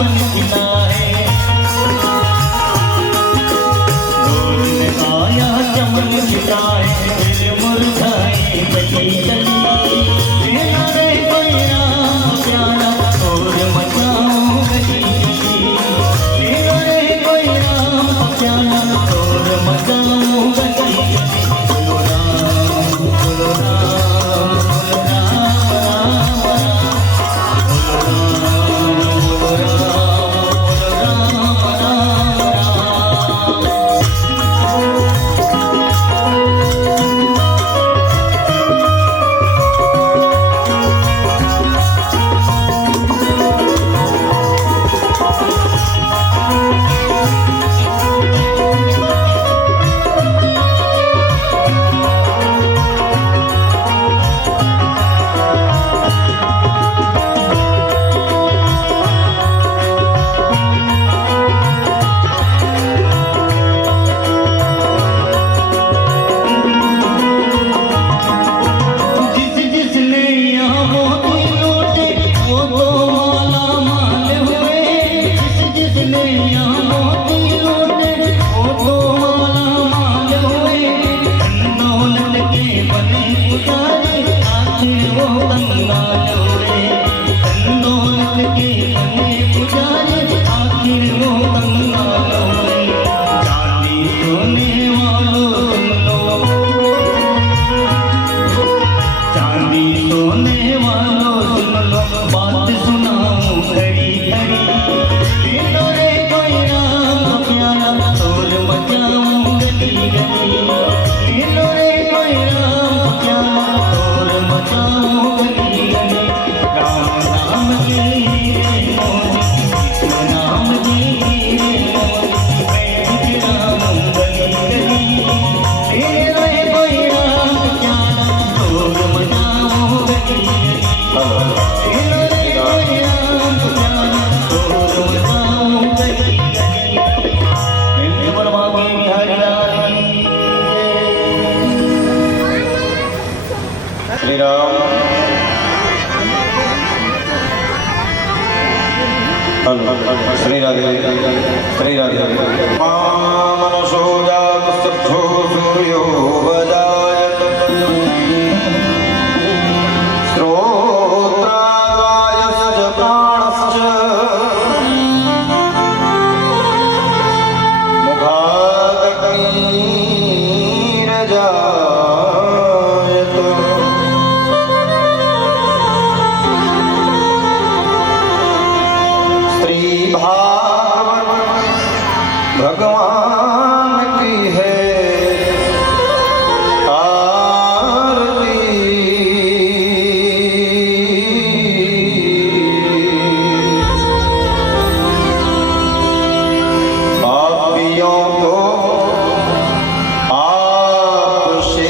चमन खिला है, ढोल में आया चमन खिला है, दिल मुरझाए गली गली, लेना रे कोई राम प्यारा और मचाऊं गली गली, लेना रे कोई राम प्यारा और मचाऊं गली गली। बोलो राम बोलो राम बोलो राम राम राम, बोलो राम बोलो राम राम राम। श्री राधे श्री राधे मनसो जातस्तब्धो सूर्यो वजायत श्रोत्रावायश्च प्राणश्च मुखादग्निरजायत श्री भागवत भगवान की है आरती। पापियों को आप से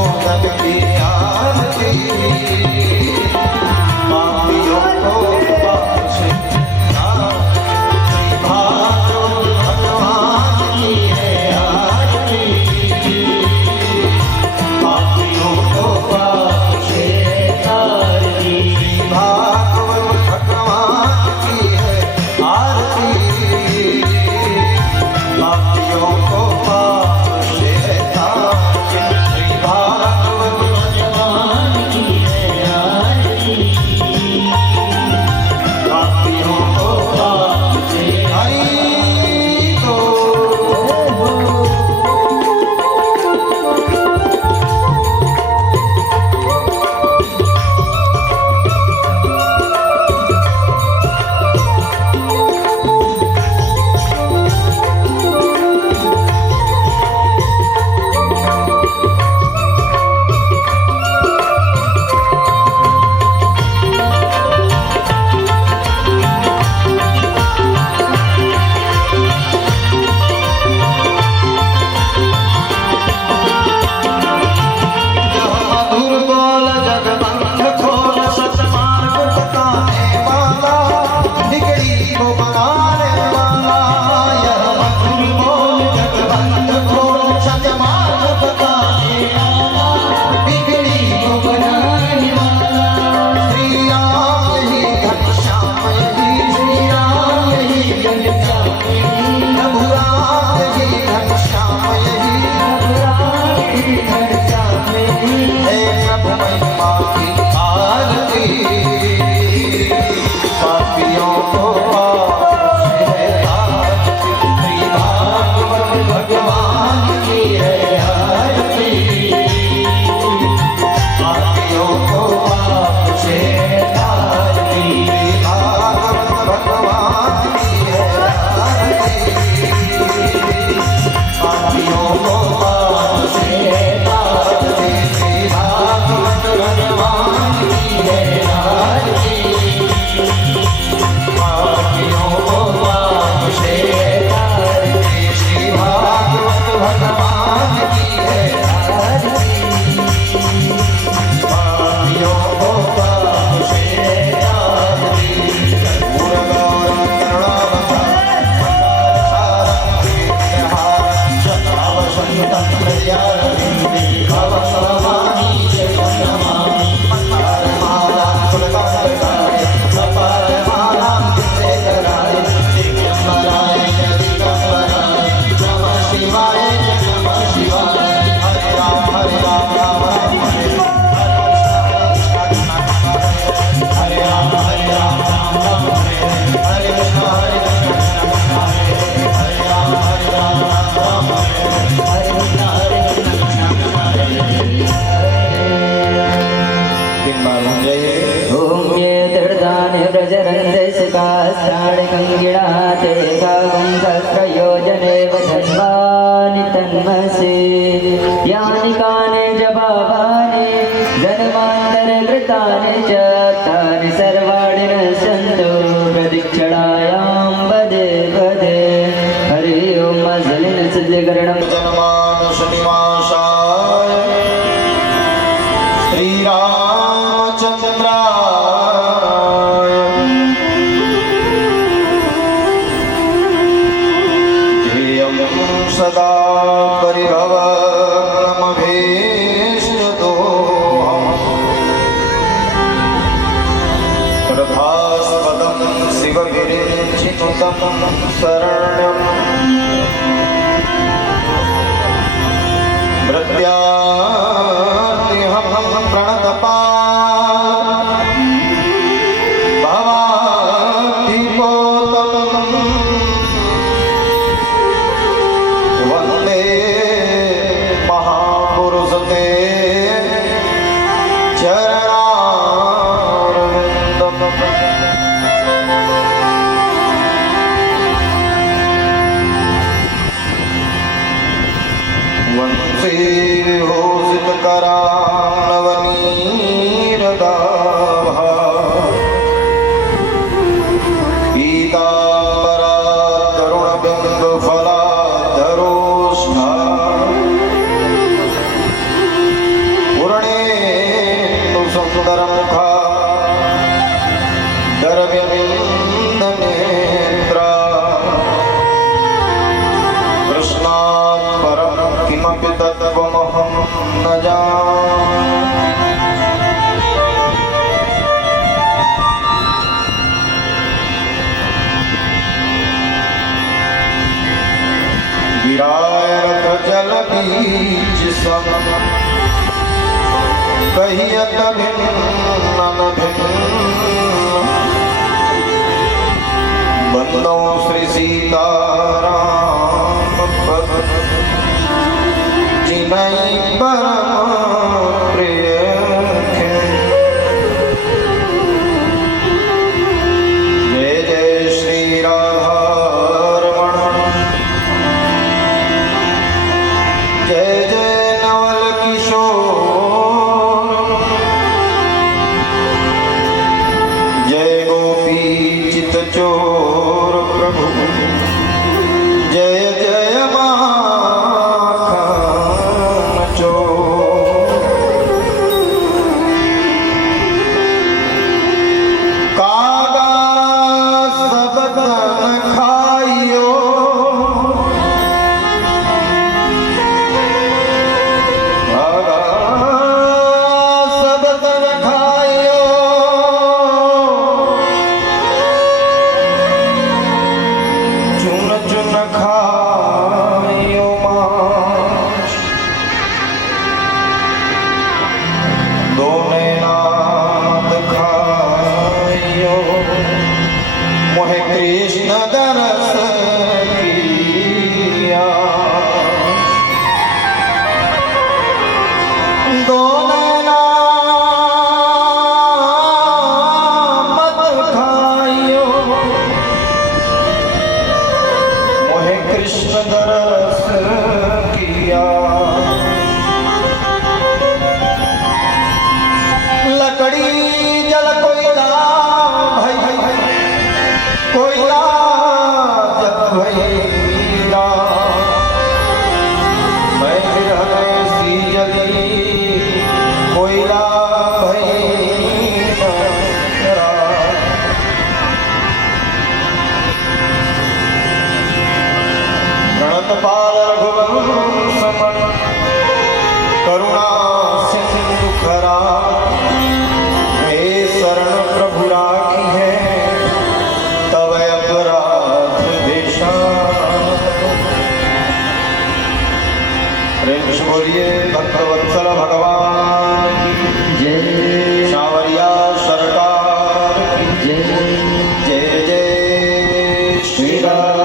जगमोदन की आरती पापियों को पाप से श्री भागवत भगवान की है आरती पापियों को पाप से तारती श्री भागवत भगवान की है आरती पापियों को पाप से तारती श्री भागवत भगवान की है आरती पापियों को पाप से हरि को मधुर बोल जगबंध खोल सतमार्ग बताने वाला बिगड़ी को बनाने वाला यह मधुर बोल जगबंध खोल सतमार्ग बताने वाला बिगड़ी को बनाने वाला श्री राम ही घनश्याम ही श्री राम ही घनश्याम प्रभु राम ही घनश्याम ही हे प्रभु महिमा की आरती पापियों को पाप से तारती श्री भागवत भगवान की है आरती पापियों को पाप से तारती श्री भागवत भगवान की है आरती पापियों को पाप से तारती श्री भागवत भगवान की है आरती पापियों को पाप से तारती श्री भागवत भगवान की है आरती पापियों को पाप से तारती कर्पूरगौरं करुणावतारं सदावसन्तं हृदयारविन्दे भवभवानी जगन्नमामि मन्दारमालां पुलकान्तकाय कपालमालां कुंडेकराय दिगम्बराय च दिगम्बराय नमः शिवाय च नमः शिवाय हरे राम राम राम हरे हरे राम राम राम हरे हरे कृष्ण हरे राम राम ओम ये दर्दाने व्रजरन्धसिकाष्टाणिकङ्गिणाते भागं सहस्रयोजने वधन्वानि तन्मसि यानि कानि जपापानि जन्मान्तरकृतानि च तानि सर्वाणि नश्यन्तु प्रदक्षिणायां पदे पदे हरि ओम सिद्धिकरणं जन्मानुशनिवासाय श्रीरामचन्द्राय ध्येयं सदा परिभवग्नमभीष्टदोहम् प्रभास्पदं शिवगिरिञ्चिनुतं शरण्यम् प्रत्यार्तिहं प्रणतपाल भवाब्धिपोतम् वन्दे महापुरुषते चरणारविन्दम् वंशे विभूषित करानवनीरदाभा पीताम्बरा तरुणबिन्दुफलाधरोष्ठा बीज सम कहियत भिन्न भिन्न बंदो श्री सीताराम पद जिनहि परम प्रिय जय जय श्री राधारमण जय जय नवल किशोर जय गोपी चित चोर प्रभु जय जय माखन चोर कागा सब तन खाइयो कागा सब तन खाइयो चुन चुन खाइयो मांस दोने नाद खाइयो मोहे कृष्ण दरस किया दोने नाम मत खाइयो मोहे कृष्ण दरस किया लकड़ी जल कोयला भाई कोयला जल भैया मैं हृदय सी जली कोयला भैया प्रणतपाल रघुवंश मन करुणा सिंधु खरा हे शरण प्रभु राखी है तब अपराध देशा प्रेम से बोलिए भक्तवत्सल भगवान की जय सावरिया सरकार की जय जय जय श्री राम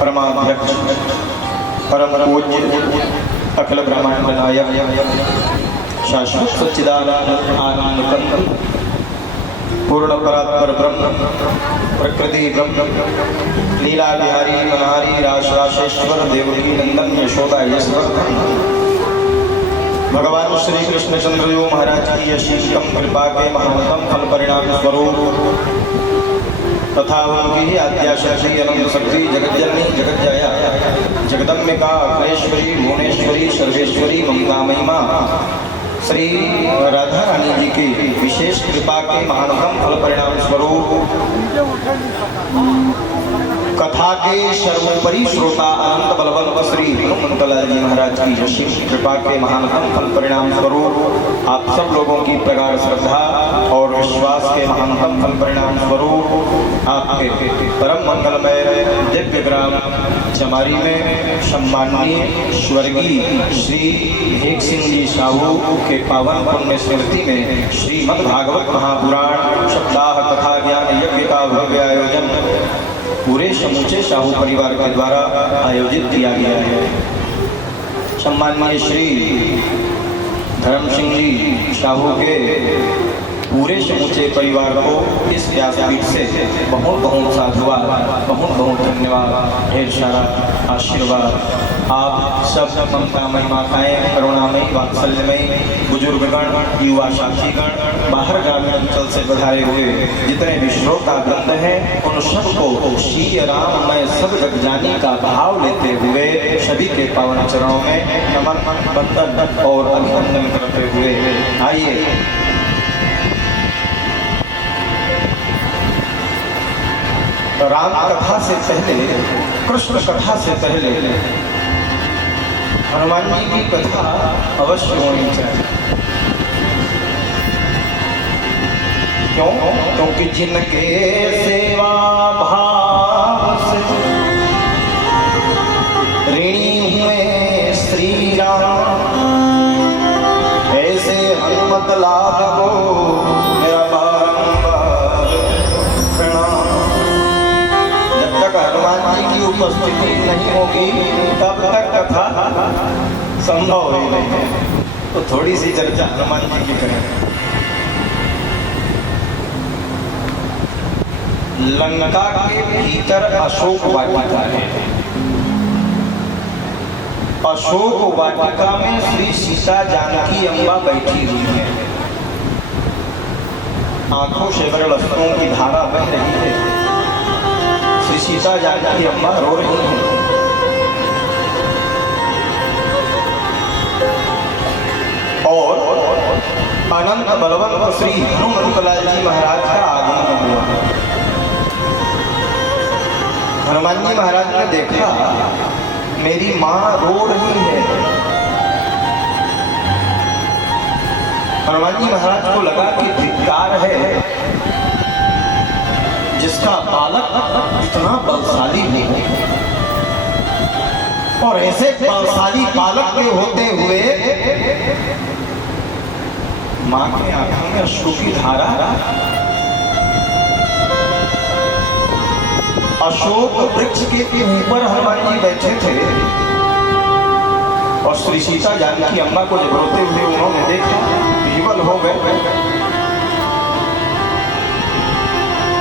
परमाध्यक्ष परम पूज्य अखिल ब्रह्मांड नायक शाश्वत सच्चिदानंद आनंद कंद पूर्ण परात्पर ब्रह्म प्रकृति ब्रह्म लीला बिहारी मनहारी राशेश्वर देवकी नंदन यशोदा यशवर्धन भगवान श्री कृष्ण चंद्रदेव महाराज की अशीषम कृपा के महानतम फल परिणाम स्वरूप तथा उनकी ही आद्याशक्ति अनंत शक्ति जगज्जननी जगज्जया जगदम्बिका अखिलेश्वरी भुवनेश्वरी सर्वेश्वरी ममता महिमा श्री राधा रानी जी की विशेष कृपा के महानतम फल परिणाम स्वरूप कथा के सर्वोपरि श्रोता अनंत बलवंत श्री हनुमंतलाल जी महाराज की विशेष कृपा के महानतम फल परिणाम स्वरूप आप सब लोगों की प्रगाढ़ श्रद्धा और विश्वास के महानतम फल परिणाम स्वरूप आपके परम मंगलमय दिव्य ग्राम चमारी में सम्माननीय स्वर्गीय श्री भेग सिंह जी साहू के पावन पुण्य स्मृति में श्रीमद् भागवत महापुराण सप्ताह कथा ज्ञान यज्ञ का भव्य आयोजन पूरे समूचे साहू परिवार के द्वारा आयोजित किया गया है। सम्माननीय श्री धर्म सिंह जी साहू के पूरे समूचे परिवार को इस व्यासपीठ से बहुत बहुत साधुवाद बहुत बहुत धन्यवाद ढेर सारा आशीर्वाद। आप सब ममतामयी माताएं करुणामयी वात्सल्यमयी बुजुर्गगण युवा साथीगण बाहर ग्रामीण अंचल से पधारे हुए जितने भी श्रोता वृंद हैं उन सबको श्री राम मैं सब जग जानी का भाव लेते हुए सभी के पावन चरणों में नमन वंदन और अभिनंदन करते हुए आइए राम कथा से पहले कृष्ण कथा से पहले हनुमान जी की कथा अवश्य होनी चाहिए। क्यों? क्योंकि जिनके सेवा भाव से उपस्थिति नहीं होगी तब तक कथा संभव ही नहीं है। तो थोड़ी सी चर्चा हनुमान जी की करें। लंका के भीतर अशोक वाटिका है। अशोक वाटिका में श्री सीता जानकी अम्बा बैठी हुई है। आंखों से अश्रुओं की धारा बह रही है। श्री सीता जानकी अम्बा रो रही है। और अनंत बलवंत श्री हनुमंतलाल जी महाराज का आगमन हुआ। हनुमान जी महाराज ने देखा मेरी मां रो रही है। हनुमान जी महाराज को लगा कि धिक्कार है जिसका बालक इतना बलशाली है और ऐसे बलशाली बालक के होते हुए मां के आंखों में अश्रु की धारा। अशोक वृक्ष के ऊपर हनुमान जी बैठे थे और श्री सीता जानकी अम्बा को जब रोते हुए उन्होंने देखा, विवल हो गए।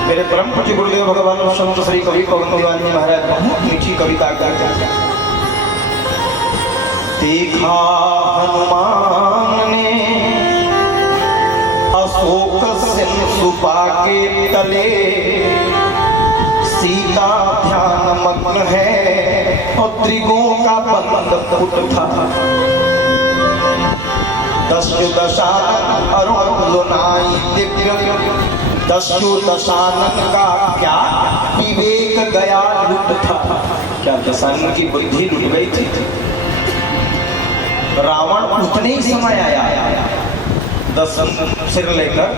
मेरे परम पूज्य गुरुदेव भगवान संत श्री कवि पवन दीवान जी महाराज बहुत मीठी कविता करते। देखा हनुमान ने अशोक सिंसुपा के तले, सीता ध्यान मग्न है और त्रिगों का बंद फुट था। दशानन अरुण लुनाई दिव्य, दशानन का क्या विवेक गया लुट था। क्या दशानन की बुद्धि लुट गई थी? रावण उतने ही समय आया, 10 सिर लेकर,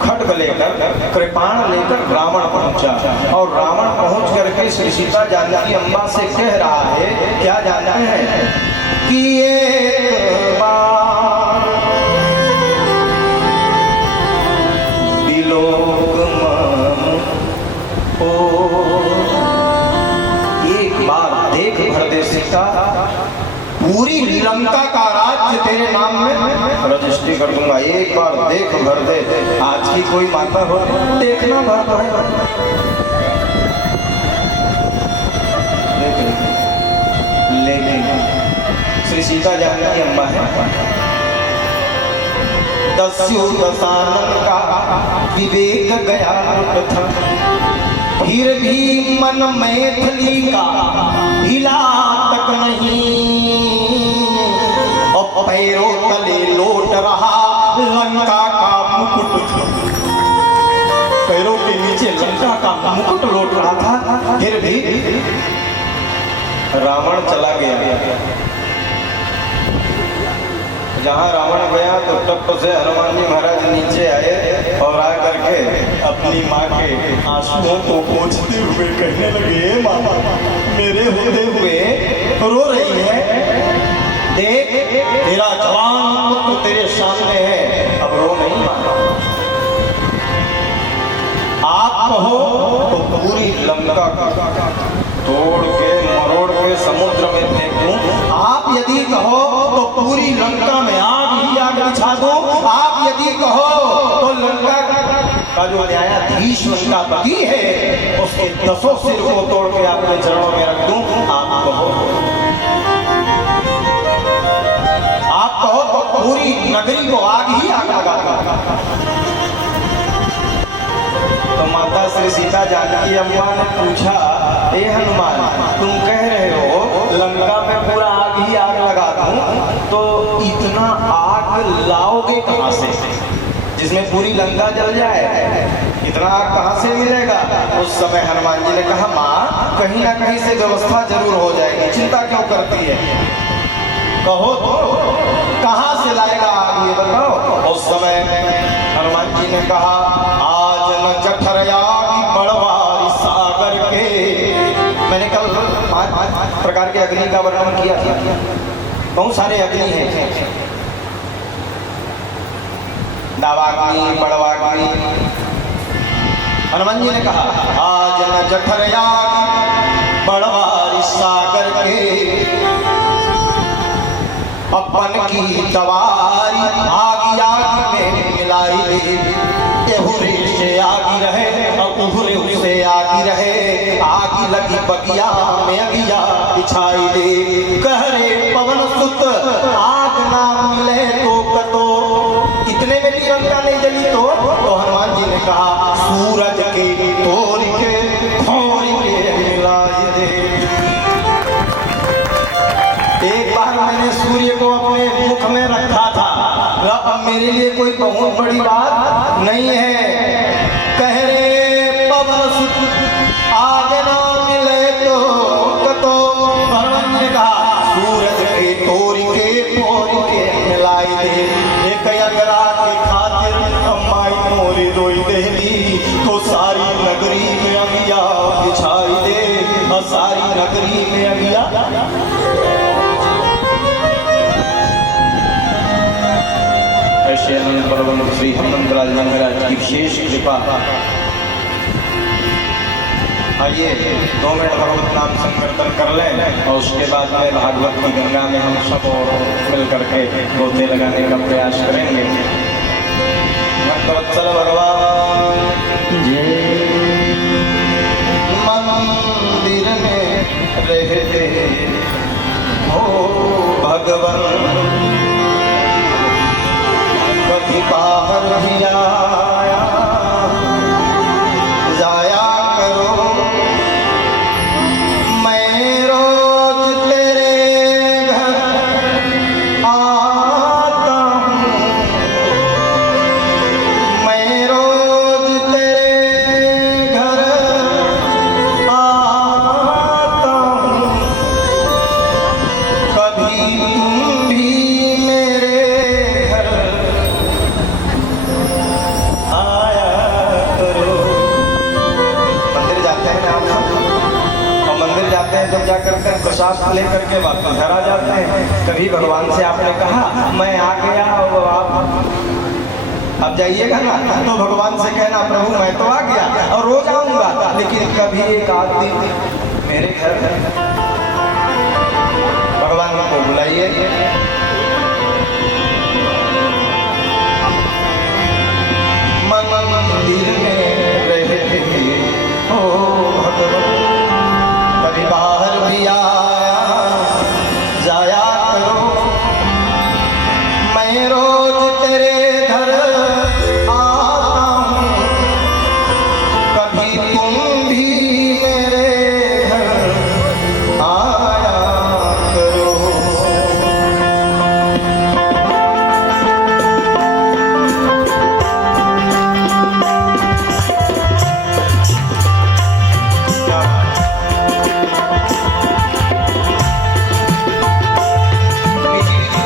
खड्ग लेकर, कृपाण लेकर रावण पहुंचा। और रावण पहुंच करके श्री सीता जानकी अम्बा से कह रहा है, क्या जानते हैं कि एक बार बिलोक ओ, एक बार देख भर दे सीता, पूरी लंका का राज्य तेरे नाम में रजिस्ट्री कर दूंगा। एक बार देख भर दे। आज की कोई माता हो देखना भर है, लेकिन श्री सीता जानकी अम्बा है। दशानन का विवेक गया था, फिर भी मन मैथिली का हिला तक नहीं। और पैरों तले लौट रहा लंका का मुकुट, पैरों के नीचे लंका का मुकुट लौट रहा था। फिर भी रावण चला गया। जहाँ रावण गया तो टप से हनुमान जी महाराज नीचे आए और आ करके अपनी माँ के आंसुओं को पोंछते हुए कहने लगे, माँ मेरे होते हुए रो रही है। देख तेरा जवान पुत्र तेरे सामने है, अब रो नहीं माँ। आप कहो तो पूरी लंका तोड़ के मरोड़ के समुद्र में फेंक दूं। आप यदि कहो तो पूरी लंका में आग ही आग बिछा दूं। आप यदि कहो तो लंका का जो न्यायाधीश लंकापति है उसके 10 सिर को तोड़ के आपके चरणों में रख दूं। आप कहो तो पूरी नगरी को आग ही आग लगा दूं। तो माता श्री सीता जानकी अम्मा ने पूछा, हे हनुमान तुम कह रहे हो लंका में पूरा आग ही आग लगा दूं, तो इतना आग लाओगे कहां से जिसमें पूरी लंका जल जाए? इतना आग कहां से मिलेगा? उस समय हनुमान जी ने कहा, माँ कहीं ना कहीं से व्यवस्था जरूर हो जाएगी, चिंता क्यों करती है? कहो तो कहां से लाएगा आग ये बताओ। उस समय हनुमान जी ने कहा, आज न जठरयागी बड़वारी सागर के। मैंने कल 5 प्रकार के अग्नि का वर्णन किया था। बहुत सारे अग्नि हैं, दावाग्नि, बड़वाग्नि। हनुमान जी ने कहा, आज न जठरयागी बड़वा अपन की तवारी आगी आग में मिलाई दे, एहुरे से आगी रहे उहुरे से आगी रहे, आगी लगी बगिया में अगिया बिछाई दे। कहरे पवन सुत आग ना मिले तो कतो, इतने में भी लंका नहीं जली तो हनुमान जी ने कहा सूरज के तोड़ के खोर के मिलाई दे। एक बार मैंने सूर्य को अपने मुख में रखा था, अब मेरे लिए कोई बहुत बड़ी बात नहीं है। कह रे पवन सुत आग ना मिले तो कतो, हनुमान ने कहा सूरज के तोड़ के खोर के मिलाई दे। एक अगरा के खातिर अम्माई मोरी रोई देली, तो सारी नगरी में अगिया बिछाई दे, और सारी नगरी में अगिया। ऐसे अनंत बलवंत श्री हनुमंतलाल जी महाराज की विशेष कृपा। आइए 2 मिनट भगवत नाम संकीर्तन कर लें और उसके बाद में भागवत की गंगा में हम सब मिल करके गोते लगाने का प्रयास करेंगे। भक्तवत्सल भगवान मंदिर में रहते हो भगवान, कभी बाहर भी आया जाया करो, मैं रोज तेरे घर आता हूँ, मैं रोज तेरे घर आता हूँ, कभी तुम भी मेरे घर आया करो। मंदिर जाते हैं आप सब, और मंदिर जाते हैं जब जा करके प्रसाद लेकर के वापस घर आ जाते हैं। कभी भगवान से आपने कहा मैं आ गया और आप अब जाइएगा ना तो भगवान से कहना प्रभु मैं तो आ गया और रोज आऊंगा, लेकिन कभी एक आध दिन मेरे घर भगवान को बुलाइए। मंदिर में रहते हो भगवान, कभी बाहर भी आया जाया करो, मैं रोज तेरे घर आता हूँ, कभी तुम भी मेरे घर आया करो।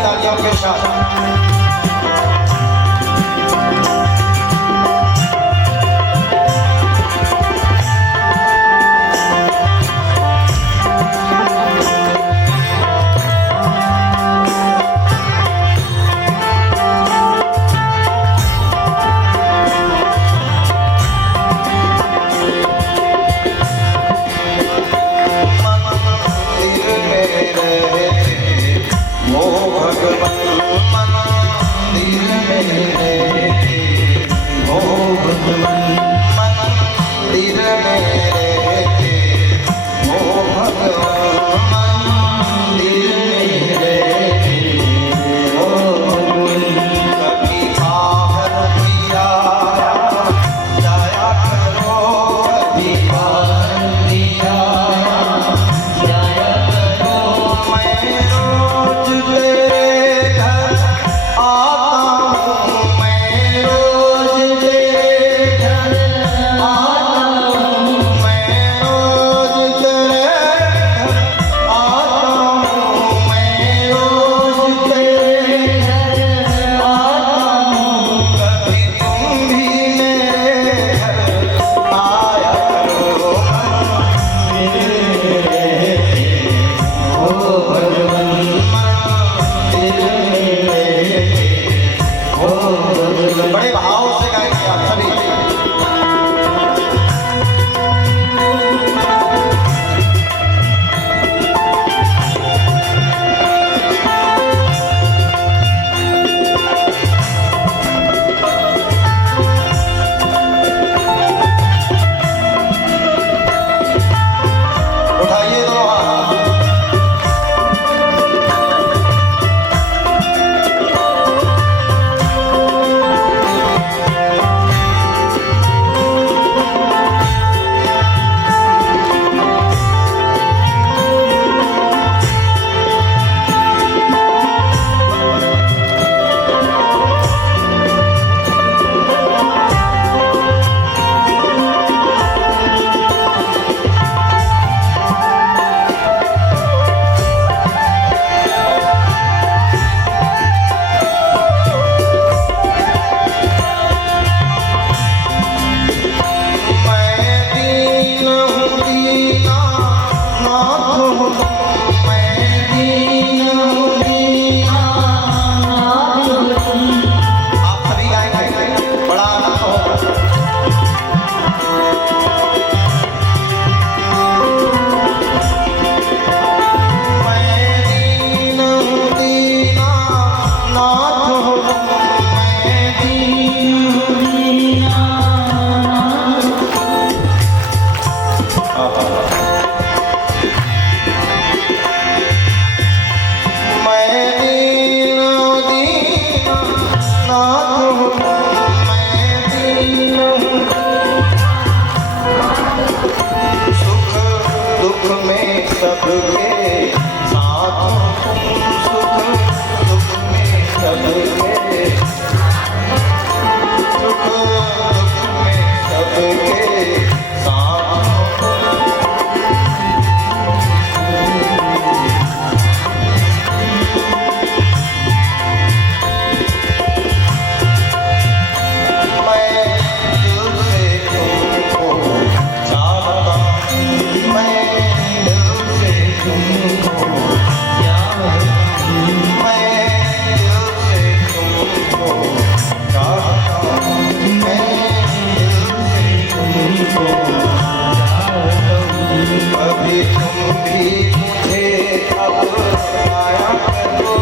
तालियों के साथ आता हूँ, मैं रोज तेरे घर तुमको चाहता हूँ, मैं दिल से तुमको चाहता हूँ। कभी तुम भी मुझे अपनाया करो,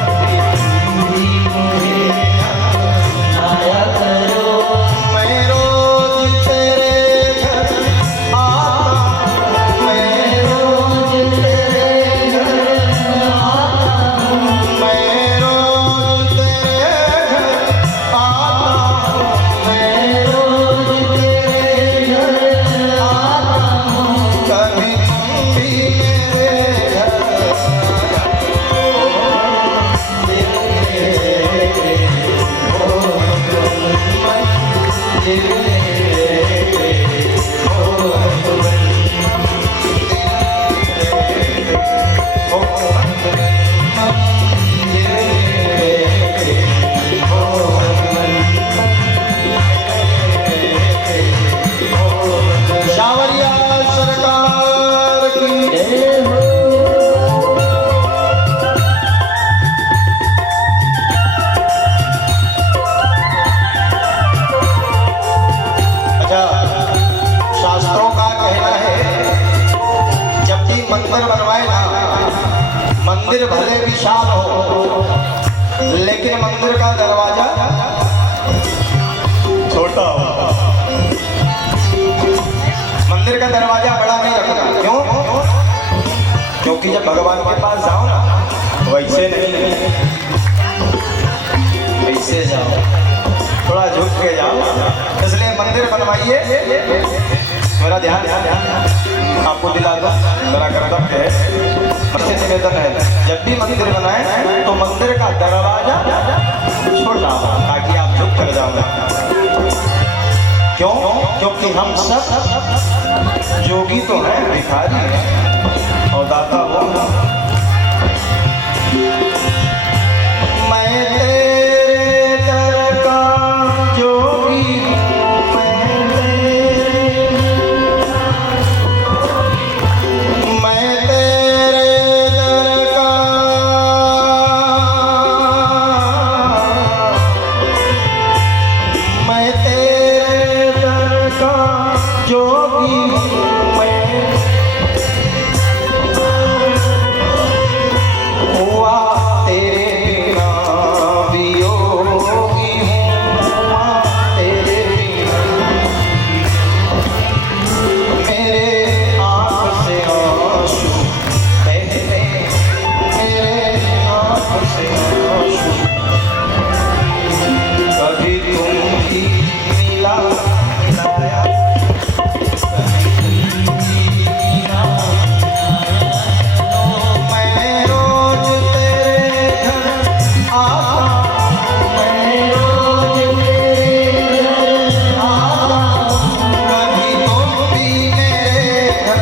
कभी तुम भी मुझे अपनाया करो। मैं रोज तेरे घर आता हूँ, मैं रोज तेरे घर आता हूँ, मैं रोज तेरे घर आता हूँ, मैं रोज तेरे घर आता हूँ। कभी तुम भी मेरे घर शावरिया सरकार की जय हो। अच्छा, शास्त्रों का कहना है जब भी मंदिर बनवाए ना, मंदिर भले विशाल हो लेकिन मंदिर का दरवाजा छोटा हो। मंदिर का दरवाजा बड़ा नहीं रखना। क्यों? क्योंकि जब भगवान के पास जाओ ना, वैसे नहीं, वैसे जाओ, थोड़ा झुक के जाओ। इसलिए मंदिर बनवाइए। मेरा ध्यान आपको दिला दो, मेरा कर्तव्य है, सबसे निवेदन है, जब भी मंदिर बनाए तो मंदिर का दरवाजा छोटा हो ताकि आप झुक कर जाओ। क्यों? क्योंकि हम सब जोगी तो हैं, भिखारी हैं और दाता वो। मैं तेरे दर का जोगी हूँ, मैं तेरे दर का, मैं तेरे दर का जोगी हूँ, मैं हुआ तेरे बिना वियोगी हूँ, हुआ तेरे बिना। मेरे आँख से आंसू बहते, मेरे आँख से आंसू। कभी तुम भी मिला मिलाया, मैं रोज तेरे घर आता हूँ, मैं रोज तेरे घर आता हूँ। कभी तुम भी मेरे घर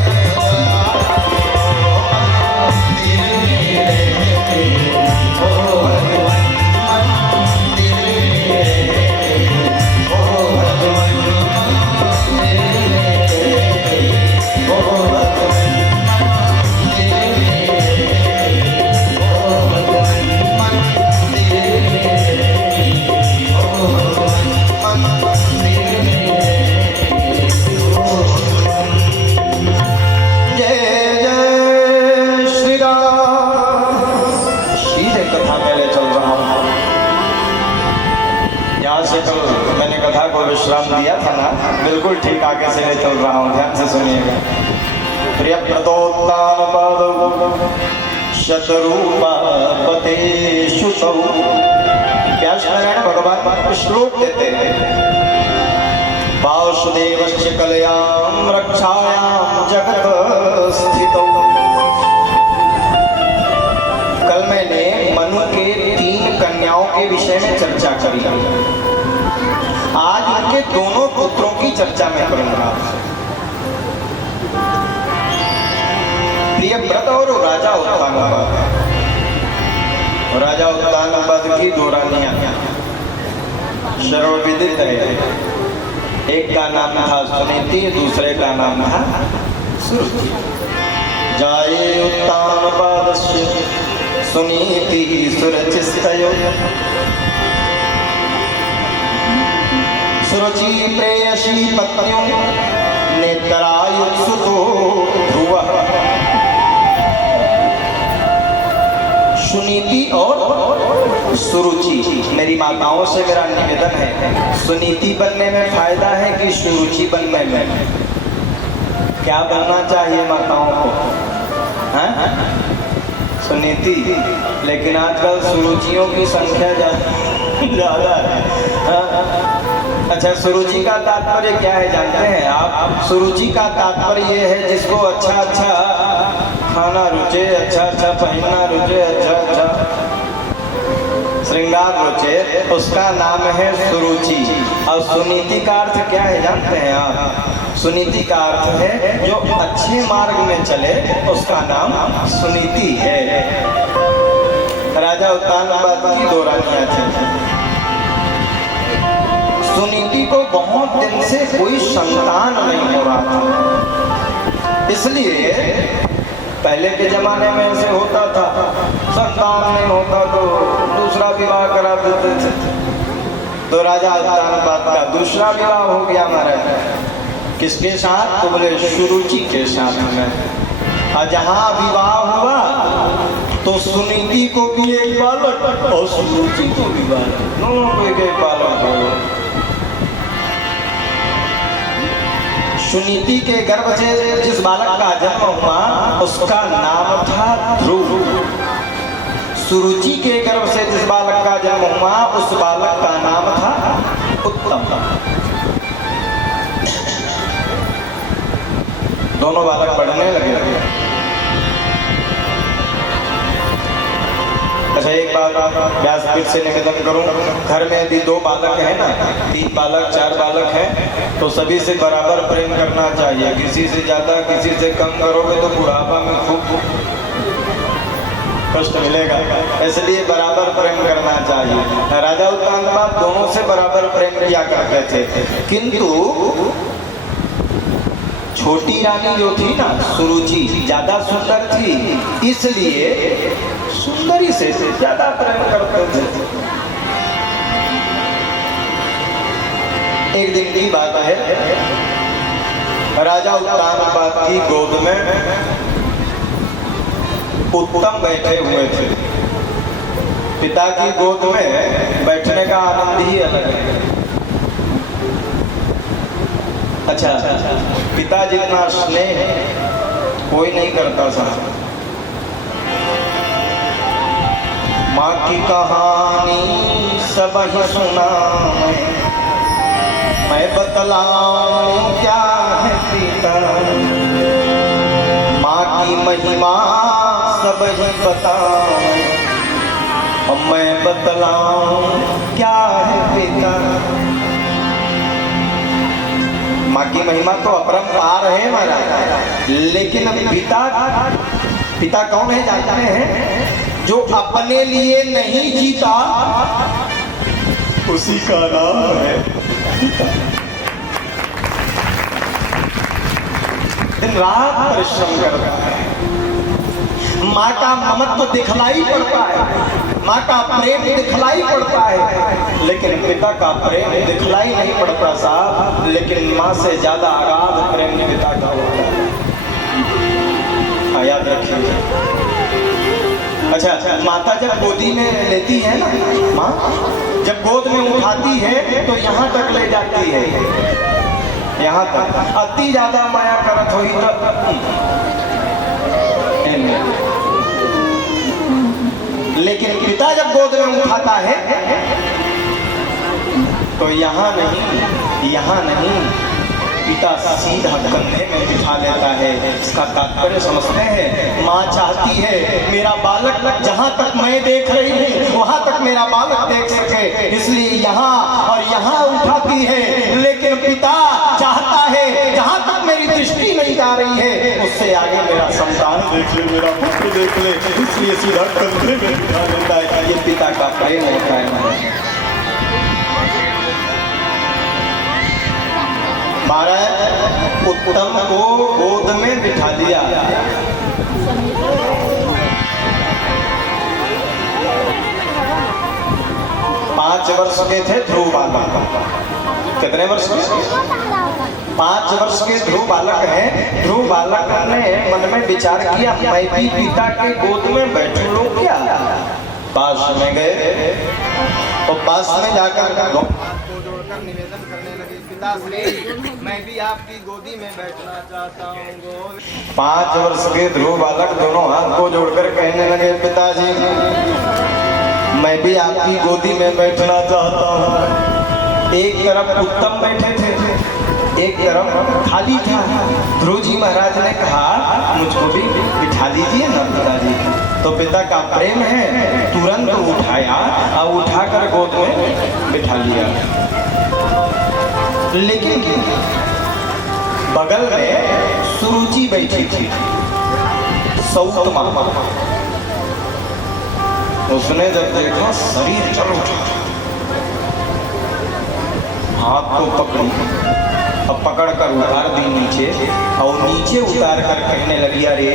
विश्राम दिया था ना, बिल्कुल ठीक आगे से ले चल रहा हूँ, ध्यान से सुनिएगा। प्रिय प्रदोत्तान पद शतरूपा पते शुतौ। व्यास नारायण भगवान श्लोक देते हैं, वासुदेवस्य कलयाम रक्षायाम जगत स्थितौ। कल मैंने मनु के 3 कन्याओं के विषय में चर्चा करी, आज उनके दोनों पुत्रों की चर्चा मैं करूंगा। प्रियव्रत और राजा उत्तानपाद। राजा उत्तानपाद की 2 रानियां सर्वविदित है। एक का नाम था सुनीति, दूसरे का नाम था सुरुचि। जाये उत्तानपादस्य सुनीति सुरचिस्तयो सुरुचि प्रेयसी पत्न्यों नेत्रायुत्सुको ध्रुवः। सुनीति और सुरुचि, मेरी माताओं से मेरा निवेदन है, सुनीति बनने में फायदा है कि सुरुचि बनने में? क्या बनना चाहिए माताओं को? हाँ? सुनीति। लेकिन आजकल सुरुचियों की संख्या ज्यादा है। हाँ? अच्छा, सुरुचि का तात्पर्य क्या है जानते हैं आप? सुरुचि का तात्पर्य ये है जिसको अच्छा अच्छा खाना रुचे, अच्छा अच्छा पहनना रुचे, अच्छा अच्छा श्रृंगार रुचे, उसका नाम है सुरुचि। और सुनीति का अर्थ क्या है जानते हैं आप? सुनीति का अर्थ है जो अच्छे मार्ग में चले, उसका नाम सुनीति है। राजा उत्तानपाद की दो रानियां थी। सुनीति को बहुत दिन से कोई संतान नहीं हो रहा था, इसलिए पहले के जमाने में ऐसे होता था, संतान नहीं होता तो दूसरा विवाह करा देते थे। तो राजा उत्तानपाद का दूसरा विवाह हो गया महाराज। किसके साथ? तो बोले सुरुचि के साथ में। और जहाँ विवाह हुआ तो सुनीति को भी एक बालक और सुरुचि को भी बालक, दोनों को एक बालक हो। सुनीति के गर्भ से जिस बालक का जन्म हुआ उसका नाम था ध्रुव। सुरुचि के गर्भ से जिस बालक का जन्म हुआ उस बालक का नाम था उत्तम। दोनों बालक पढ़ने लगे। अच्छा, एक बात व्यासपीठ से निवेदन करूं, घर में यदि दो बालक हैं ना, 3 बालक 4 बालक हैं, तो सभी से बराबर प्रेम करना चाहिए। किसी से ज्यादा किसी से कम करोगे तो बुढ़ापा में खूब कष्ट मिलेगा, इसलिए बराबर प्रेम करना चाहिए। राजा उत्तानपाद दोनों से बराबर प्रेम किया करते थे, किंतु छोटी रानी जो थी ना सुरुचि ज्यादा सुंदर थी, इसलिए सुंदरी से ज्यादा प्रेम करते थे। एक दिन की बात है, राजा उत्तानपाद की गोद में उत्तम बैठे हुए थे। पिता की गोद में बैठने का आनंद ही अलग है। अच्छा, पिता जितना स्नेह कोई नहीं करता था। माँ की कहानी सब ही सुना, मैं बतलाऊं क्या है पिता। माँ की महिमा सब ही बताऊं, मैं बतलाऊं क्या है पिता। माँ की महिमा तो अपरंपार है महाराज, लेकिन पिता कौन है जानते हैं? जो अपने लिए नहीं जीता उसी का नाम है पिता। दिन रात परिश्रम करता है, माँ का ममत्व दिखलाई पड़ता है, माँ का प्रेम दिखलाई पड़ता है, लेकिन पिता का प्रेम दिखलाई नहीं पड़ता साहब। लेकिन माँ से ज्यादा अगाध प्रेम पिता का होता है, याद रखिए। अच्छा, माता जब गोदी में लेती है ना, माँ जब गोद में उठाती है तो यहाँ तक ले जाती है, यहाँ तक। अति ज्यादा माया करत हुई लेकिन पिता जब गोद में उठाता है तो यहाँ नहीं, यहाँ नहीं, पिता सीधा कंधे में बिठा लेता है। इसका तात्पर्य समझते हैं? माँ चाहती है मेरा बालक जहाँ तक मैं देख रही हूँ वहाँ तक मेरा बालक देख सके, इसलिए यहाँ और यहाँ उठाती है। लेकिन पिता चाहता है जहाँ तक मेरी दृष्टि नहीं जा रही है उससे आगे मेरा संतान देख ले, मेरा पुत्र देख ले, इसलिए सीधा कंधे में बिठा लेता है। ये पिता का प्रेम होता है। महाराज उत्तम को गोद में बिठा लिया। 5 वर्ष के थे ध्रुव बाबा। कितने वर्ष के? 5 वर्ष के ध्रुव बालक हैं। ध्रुव बालक ने मन में विचार किया, मैं भी पिता के गोद में बैठ लूं क्या? पास में गए और पास में जाकर जोड़कर निवेदन करने लगे, पिताश्री मैं भी आपकी गोदी में बैठना चाहता हूँ। 5 वर्ष के ध्रुव बालक दोनों हाथ को जोड़कर कहने लगे, पिताजी मैं भी आपकी गोदी में बैठना चाहता हूँ। एक तरफ उत्तम बैठे थे, एक तरफ खाली था। ध्रुव जी महाराज ने कहा, मुझको भी बिठा दीजिए ना पिताजी। तो पिता का प्रेम है, तुरंत उठाया और उठाकर गोद में बिठा लिया। लेकिन बगल में सुरुचि बैठी थी, सौत मामा। उसने जब देखा शरीर चल उठा, हाथ को पकड़ी, अब पकड़ कर उतार दी नीचे, और नीचे उतार कर कहने लगी, अरे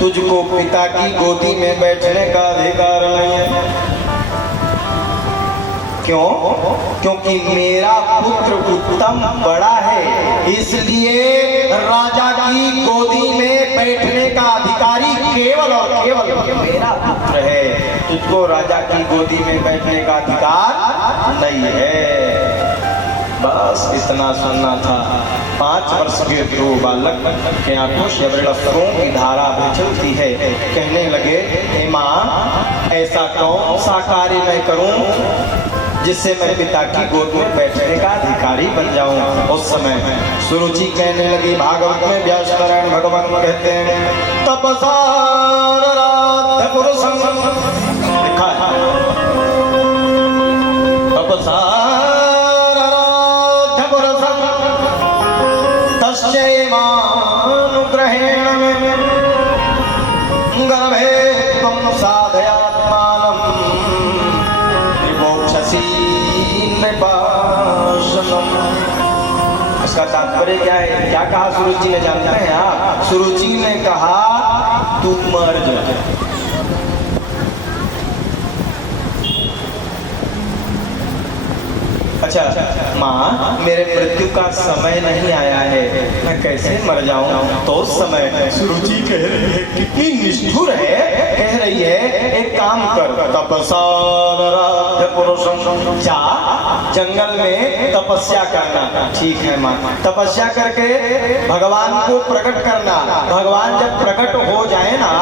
तुझको पिता की गोदी में बैठने का अधिकार नहीं है। क्यों? क्योंकि मेरा पुत्र उत्तम बड़ा है, इसलिए राजा की गोदी में बैठने का अधिकारी केवल और केवल मेरा पुत्र है। तुझको राजा की गोदी में बैठने का अधिकार नहीं है। बस इतना सुनना था। 5 वर्ष के ध्रुव बालक के आंखों से अश्रुओं की धारा चलती है। कहने लगे, हे माँ, ऐसा कौन सा कार्य मैं करूं जिससे मैं पिता की गोद में बैठने का अधिकारी बन जाऊं? उस समय सुरुचि कहने लगी, भागवत में व्यास नारायण भगवान कहते हैं, तपसाराध्य पुरुषं, लिखा है, तपसाराध्य पुरुषं तस्यैवानुग्रहेण गर्भे त्वं साधयात्मानं उसका तात्पर्य क्या है? क्या कहा सुरुचि ने, जानते हैं आप? सुरुचि ने कहा, तू मर जा। अच्छा माँ, मेरे मृत्यु का समय नहीं आया है, मैं कैसे मर जाऊं? तो उस समय सुरुचि कह रही है, कितनी निष्ठुर है, कह रही है, एक काम कर, तपसाराध्य पुरुषं, जा जंगल में तपस्या करना। ठीक है माँ। तपस्या करके भगवान को प्रकट करना। भगवान जब प्रकट हो जाए ना,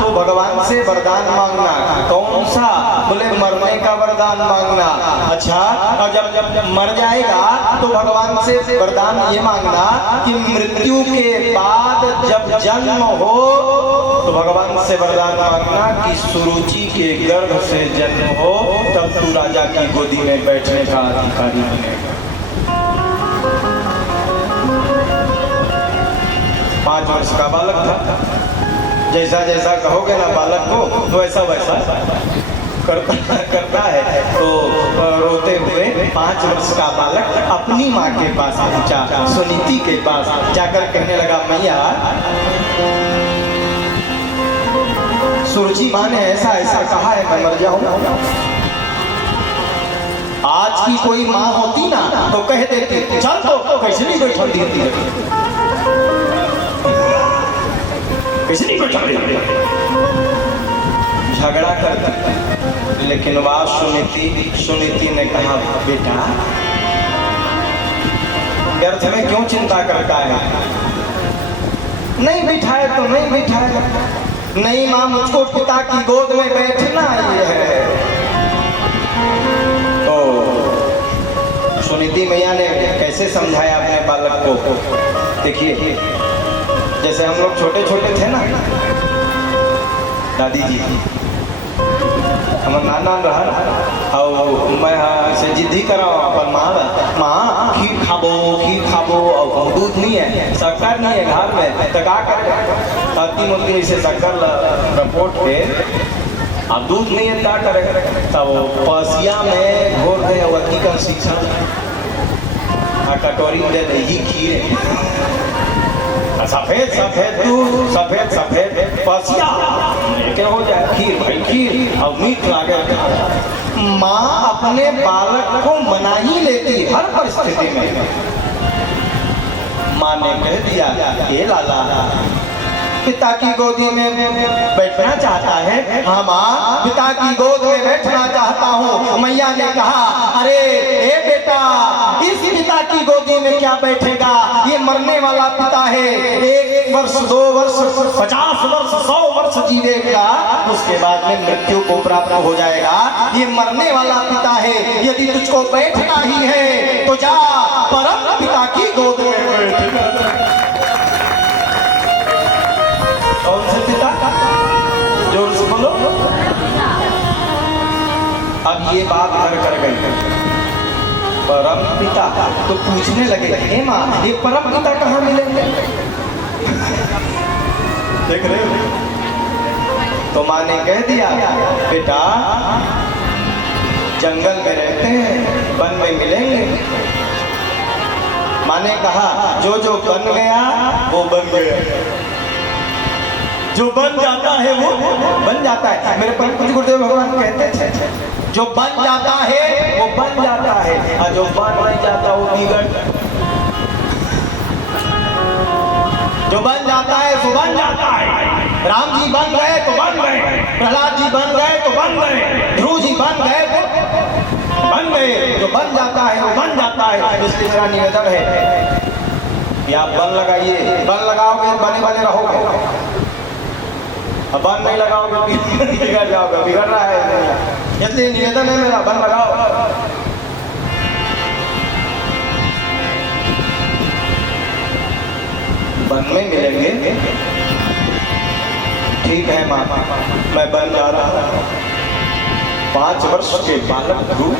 तो भगवान से वरदान मांगना। कौन सा? बोले मरने का वरदान मांगना। अच्छा, और जब मर जाएगा तो भगवान से वरदान ये मांगना कि मृत्यु के बाद जब जन्म हो तो भगवान से वरदान मांगना कि सुरुचि के गर्भ से जन्म हो, तब तू राजा की गोदी में बैठने का अधिकारी बनेगा। 5 वर्ष का बालक था। जैसा जैसा कहोगे ना बालक को, तो वैसा वैसा करता है। तो रोते हुए 5 वर्ष का बालक अपनी माँ के पास पहुंचा, सुनीति के पास जाकर कहने लगा, मैया, सुरुचि माँ ने ऐसा ऐसा कहा है, मैं मर जाऊं। आज की कोई माँ होती ना तो कह देती, चल तो कैसे नहीं बैठा देती, कैसे नहीं बैठा देती, झगड़ा करती। लेकिन वह सुनीति ने कहा, बेटा व्यर्थ में क्यों चिंता करता है? नहीं बिठाए तो नहीं बिठाए। नहीं माँ, मुझको पिता की गोद में बैठना ही है। तो सुनीति मैया ने कैसे समझाया अपने बालक को? देखिए, जैसे हम लोग छोटे छोटे थे ना, दादी जी हमारे नाना रहा, और मैं से जिद्दी करा अपन माँ खीर खाबो, और दूध नहीं है, शक्कर नहीं है घर में, तो क्या करे? अति मुक्ति से शक्कर रपोट के, अब दूध नहीं है, क्या करे? तब पसिया में घोर दे अवती का शिक्षा, कटोरी दे दही खीर, सफेद सफेद दूध, सफेद सफेद पसिया, क्या हो जाए? खीर भाई खीर, और मीठ लागे माँ अपने बालक को मना ही लेती हर परिस्थिति में। माँ ने कह दिया, हे लाला, पिता की गोदी में बैठना चाहता है। हाँ माँ, पिता की गोद में बैठना चाहता हूँ। मैया ने कहा, अरे ए बेटा, इस पिता की गोदी में क्या बैठेगा, ये मरने वाला पिता है। 1 वर्ष 2 वर्ष 50 वर्ष 100 वर्ष जीवेगा, उसके बाद में मृत्यु को प्राप्त हो जाएगा। ये मरने वाला पिता है, यदि तुझको बैठना ही है तो जा परम पिता की गोद में बैठ। कौन से पिता? जोर से बोलो। अब ये बात घर कर गई। परम पिता तो पूछने लगे, हे माँ, ये परम पिता कहाँ मिलेंगे? देख रहे हो? तो माँ ने कह दिया, बेटा जंगल में रहते हैं, वन में मिलेंगे। माँ ने कहा, जो जो बन गया वो बन गया, जो बन जाता है वो बन जाता है। मेरे पंडित गुरुदेव भगवान कहते थे, जो बन जाता है वो बन जाता है, और जो बन नहीं जाता वो बिगड़। जो बन जाता है वो बन जाता है। राम जी बन गए तो बन गए, प्रहलाद जी बन गए तो बन गए, ध्रुव जी बन गए तो बन गए। जो बन जाता है वो बन जाता है। इसलिए मेरा निवेदन है कि आप बन लगाइए, बन लगाओगे बने बने रहोगे, अब बन नहीं लगाओगे बिगड़ जाओगे, बिगड़ रहा है। इसलिए निवेदन है मेरा, बन लगाओ। बन में मिलेंगे, ठीक है माँ, मैं बन जा रहा हूँ। 5 वर्ष के बालक ध्रुव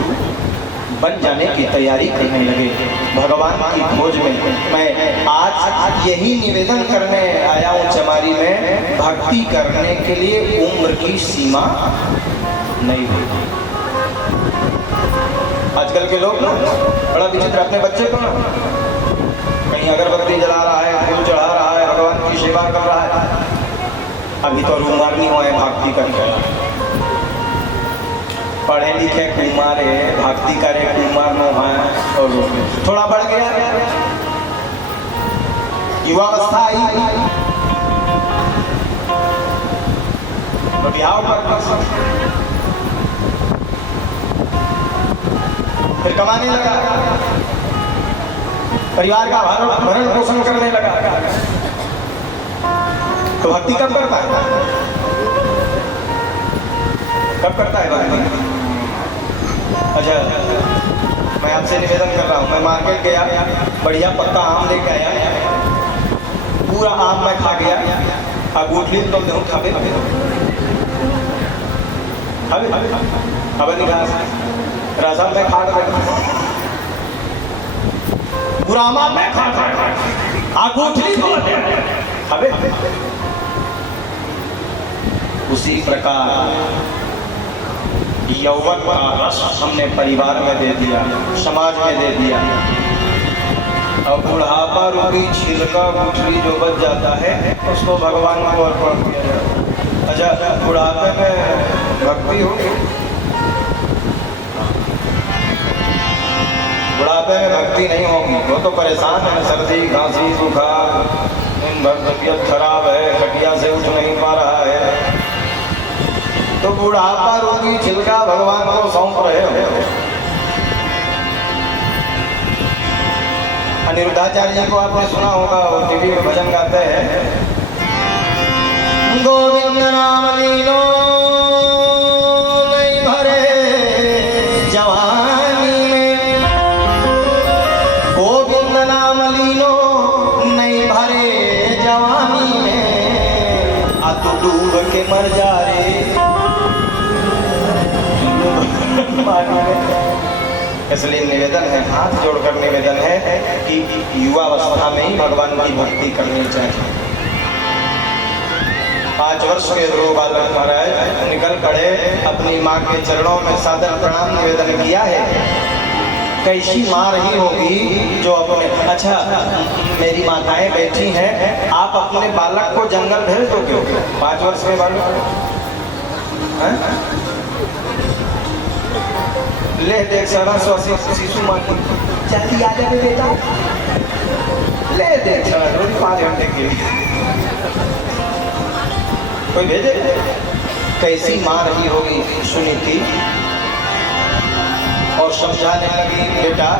बन जाने की तैयारी करने लगे भगवान की खोज में। मैं आज यही निवेदन करने आया हूँ चमारी में, भक्ति करने के लिए उम्र की सीमा नहीं है। आजकल के लोग ना बड़ा विचित्र, अपने बच्चे को ना कहीं अगरबत्ती जला रहा है, फूल चढ़ा रहा है, भगवान की सेवा कर रहा है। अभी तो रूमार नहीं हुआ है भक्ति करके। पढ़े लिखे कुमार है, भक्ति करे कुमार नो है, और थोड़ा बढ़ गया, युवावस्था आई तो ब्याह पर फिर कमाने लगा, परिवार का भरण पोषण करने लगा। तो भक्ति कब करता है? कब करता है भक्ति? अच्छा, मैं आपसे निवेदन कर रहा हूँ, मैं मार्केट गया, बढ़िया पत्ता आम लेके आया, पूरा आम मैं खा गया, अंगूठी तो नहीं खावे खावे घास रसम में खा रहा, पूरा आम मैं खा अंगूठी तो खावे। उसी प्रकार यौवन का रस हमने परिवार में दे दिया, समाज में दे दिया। अब बुढ़ापा रूपी छिलका गुठली जो बच जाता है उसको भगवान को अर्पण किया जाए। अच्छा, बुढ़ापे में भक्ति होगी? बुढ़ापे में भक्ति नहीं होगी, वो तो परेशान है, सर्दी खांसी बुखार, दिन भर तबीयत खराब है, खटिया से उठ नहीं पा रहा है। तो बुढ़ापा रूपी छिलका भगवान को सौंप रहे हो। अनिरुद्धाचार्य जी को आपने सुना होगा, वो टीवी में भजन गाते हैं, गोविंद नाम लीलो नहीं भरे जवानी में, गोविंद नाम लीलो नहीं भरे जवानी में, आ तू डूब के मर जा रे। इसलिए निवेदन है, हाथ जोड़कर निवेदन है कि युवावस्था में ही भगवान की भक्ति करनी चाहिए। 5 वर्ष के ध्रुव बालक महाराज निकल पड़े, अपनी माँ के चरणों में सादर प्रणाम निवेदन किया है। कैसी माँ रही होगी जो अपने, अच्छा मेरी माताएं बैठी हैं, आप अपने बालक को जंगल भेज दोगे? 5 वर्ष के बालक ले देख सारा शिशु माँ की जल्दी आ जाए बेटा, ले देख सारा रोज 5 घंटे के लिए कोई भेजे। कैसी माँ रही होगी सुनीति, और समझाने लगी बेटा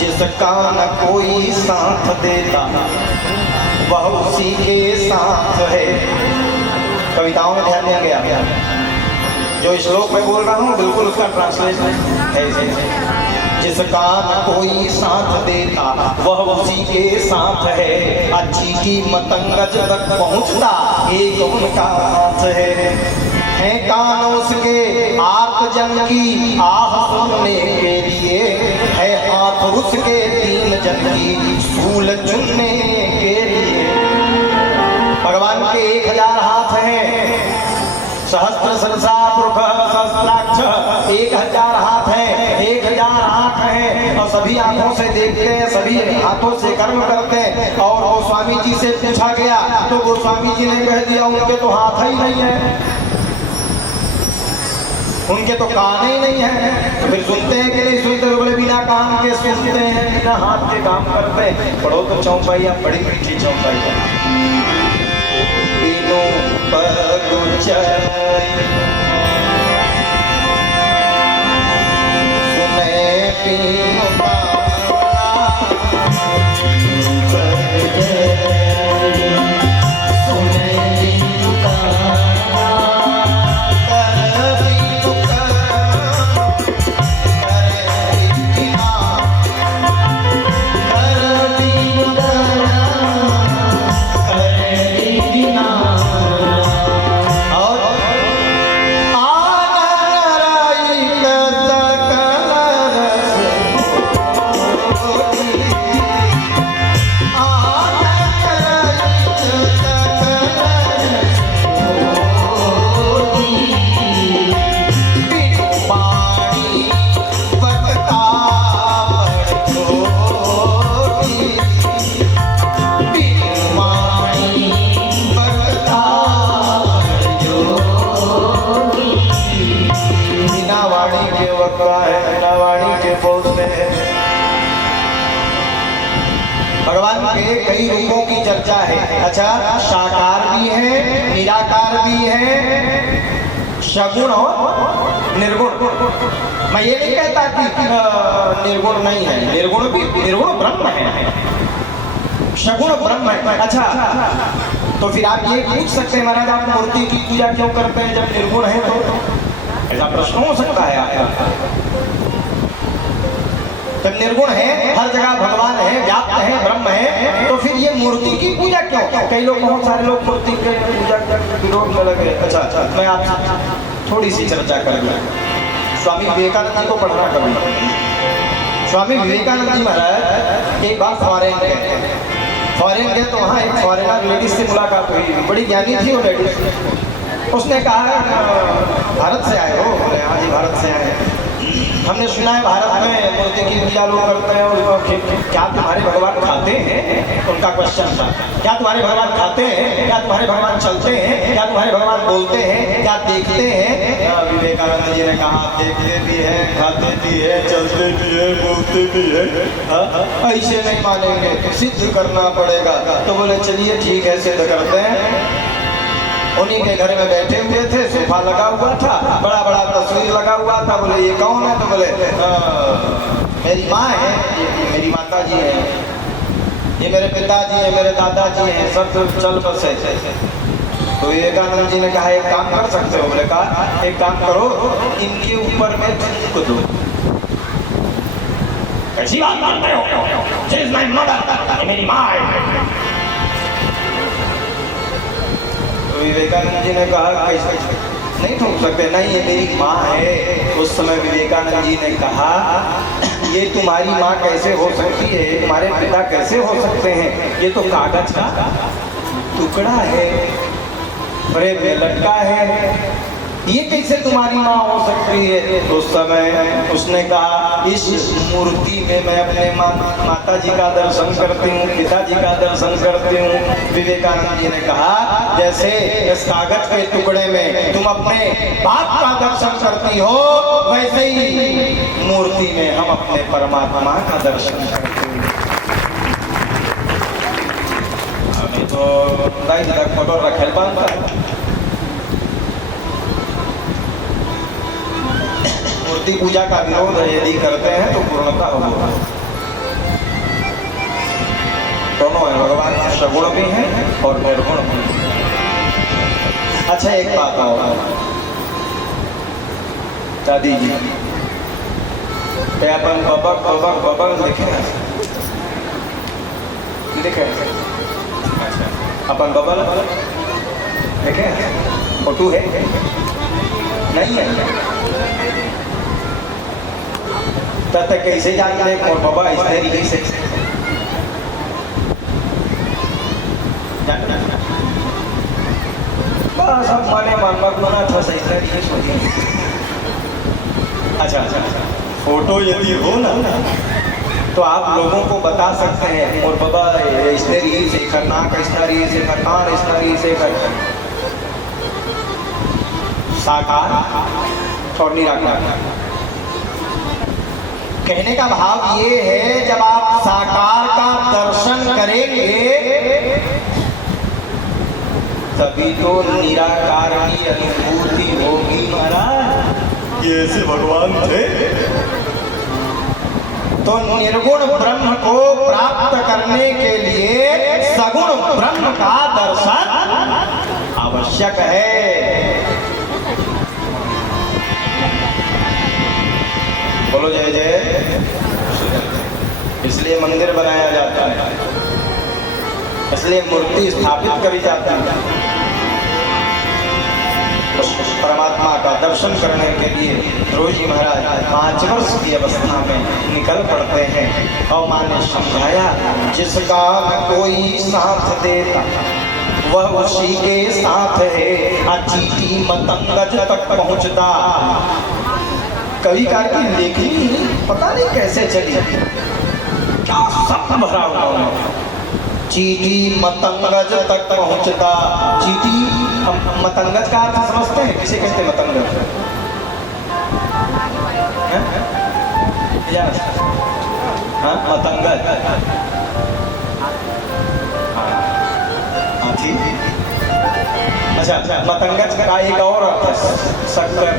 जिसका न कोई साथ देता वह उसी के साथ है। कविताओं में ध्यान दिया गया, जो श्लोक में बोल रहा हूँ बिल्कुल उसका ट्रांसलेशन है ऐसे, जिसका न कोई साथ देता वह उसी के साथ है, अच्छी की मतंगज तक पहुँचता एक उनका हाथ है कान उसके आर्त जन की आह सुनने के लिए, है हाथ उसके दीन जन की सूल चुनने के लिए। भगवान के 1000 हाथ हैं, सहस्त्र सरसा पुरुष सहस्त्राक्ष, 1000 हाथ हैं, 1000 आँख हैं, और सभी आंखों से देखते हैं, सभी हाथों से कर्म करते हैं। और गोस्वामी जी से पूछा गया तो गोस्वामी जी ने कह दिया उनके तो हाथ ही नहीं है, उनके तो कान ही नहीं है। तो फिर सुनते हैं कि नहीं सुनते? बोले बिना कान के सुनते हैं, बिना हाथ के काम करते हैं। पढ़ो तो चौपाइया, बड़ी मीठी चौपाइया। तीनों पग सुने तीनों कई रूपों की चर्चा है। अच्छा, साकार भी है, निराकार भी है, सगुण और निर्गुण। मैं ये नहीं कहता कि निर्गुण नहीं है, निर्गुण भी, निर्गुण ब्रह्म है, सगुण ब्रह्म है। अच्छा, तो फिर आप ये पूछ सकते हैं महाराज आप मूर्ति की पूजा क्यों करते हैं जब निर्गुण है? तो ऐसा प्रश्न हो सकता है आपका। जब निर्गुण है, हर जगह भगवान है, व्याप्त है, ब्रह्म है, तो फिर ये मूर्ति की पूजा क्यों? कई लोग, बहुत सारे लोग मूर्ति की पूजा करके विरोध में लगे। अच्छा, मैं आपसे थोड़ी सी चर्चा करूँगा। स्वामी विवेकानंद जी को पढ़ना करूँगा। स्वामी विवेकानंद जी महाराज एक बार फॉरेन गए तो वहाँ एक फॉरेनर लेडीज से मुलाकात हुई, बड़ी ज्ञानी थी वो लेडीज। उसने कहा भारत से आए हो? बोले हाँ जी भारत से आए हैं। हमने सुना है भारत में मूर्ति की पूजा लोग करते हैं, और क्या तुम्हारे भगवान खाते हैं? उनका क्वेश्चन था, क्या तुम्हारे भगवान खाते हैं? क्या तुम्हारे भगवान चलते हैं? क्या तुम्हारे भगवान बोलते हैं? क्या देखते हैं? विवेकानंद जी ने कहा देखते भी है, खाते भी है, चलते भी है, बोलते भी है। ऐसे नहीं मानेंगे, सिद्ध करना पड़ेगा। तो बोले चलिए ठीक है, सिद्ध करते हैं। उन्हीं के घर में बैठे हुए थे, सोफा लगा हुआ था, बड़ा बड़ा तस्वीर लगा हुआ था। बोले ये कौन है? तो बोले मेरी माँ है, ये मेरी माता जी है, ये मेरे पिताजी है, मेरे दादाजी हैं, सब चल बसे। तो विवेकानंद जी ने कहा एक काम कर सकते हो? बोले कहा एक काम करो, इनके ऊपर में थूक दो। कैसी बात करते हो? मेरी माँ है। विवेकानंद जी ने कहा नहीं थूक सकते। नहीं, ये मेरी माँ है। उस समय विवेकानंद जी ने कहा ये तुम्हारी माँ कैसे हो सकती है? तुम्हारे पिता कैसे हो सकते हैं? ये तो कागज का टुकड़ा है, फ्रेम में लटका है, ये कैसे तुम्हारी माँ हो सकती है? उस समय उसने कहा इस मूर्ति में मैं अपने माता जी का दर्शन करती हूँ, पिताजी का दर्शन करती हूँ। विवेकानंद जी ने कहा जैसे इस कागज के टुकड़े में तुम अपने बाप का दर्शन करती हो, वैसे ही मूर्ति में हम अपने परमात्मा का दर्शन करते हैं। अभी तो दाई जी का फोटो रखेल बनता है। मूर्ति पूजा का विरोध यदि करते हैं तो पूर्णता होगा। दोनों है, भगवान सगुण भी हैं और निर्गुण भी। अच्छा एक बात और दादी जी, अपन बबक बबक बबक लिखे लिखे अपन बबल लिखे फोटो है नहीं है तब तक कैसे जानते हैं और बाबा इस तरीके से बस अब माने मनमत मना था सही तरीके से। अच्छा फोटो यदि हो ना तो आप लोगों को बता सकते हैं और बाबा इस तरीके से करना, इस तरीके से करना, इस तरीके से करना। साकार और निराकार कहने का भाव ये है, जब आप साकार का दर्शन करेंगे तभी तो निराकार की अनुभूति होगी। महाराज ये ऐसे भगवान थे। तो निर्गुण ब्रह्म को प्राप्त करने के लिए सगुण ब्रह्म का दर्शन आवश्यक है। बोलो जय जय। इसलिए मंदिर बनाया जाता है, इसलिए मूर्ति स्थापित करी जाती है। उस परमात्मा का दर्शन करने के लिए ध्रुव जी महाराज 5 वर्ष की अवस्था में निकल पड़ते हैं। और माँ ने समझाया जिसका कोई साथ देता वह उसी के साथ है। चीटी मतंगज तक पहुँचता। कविकार की लेखनी पता नहीं कैसे चली, क्या सब भरा हुआ। चीटी मतंगज तक पहुंचता। चीटी मतंगज का अर्थ समझते हैं? किसे कहते मतंगज? मतंगज हाथी। अच्छा मतंगज का एक और अर्थ शक्कर।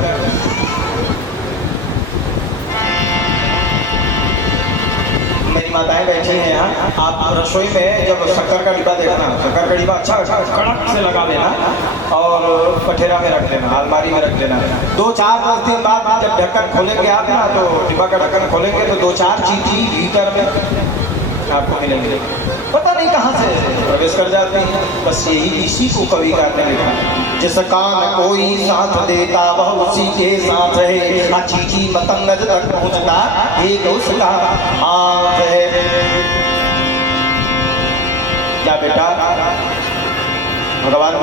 मेरी माताएं बैठी हैं यहाँ। आप रसोई में जब शक्कर का डिब्बा देखना, शक्कर का डिब्बा अच्छा कड़क से लगा लेना और कठेरा में रख लेना, अलमारी में रख लेना। 2-4-10 दिन बाद जब ढक्कन खोलेंगे आप ना, तो डिब्बा का ढक्कन खोलेंगे तो 2-4 चीटी भीतर में आपको मिलेंगे। पता नहीं कहाँ से प्रवेश कर जाते हैं। बस यही इसी को कविकार ने लिखा, जिसका न कोई साथ देता वह उसी के साथ है। चीटी मतंगज तक पहुँचता एक उसका हाथ है। क्या बेटा भगवान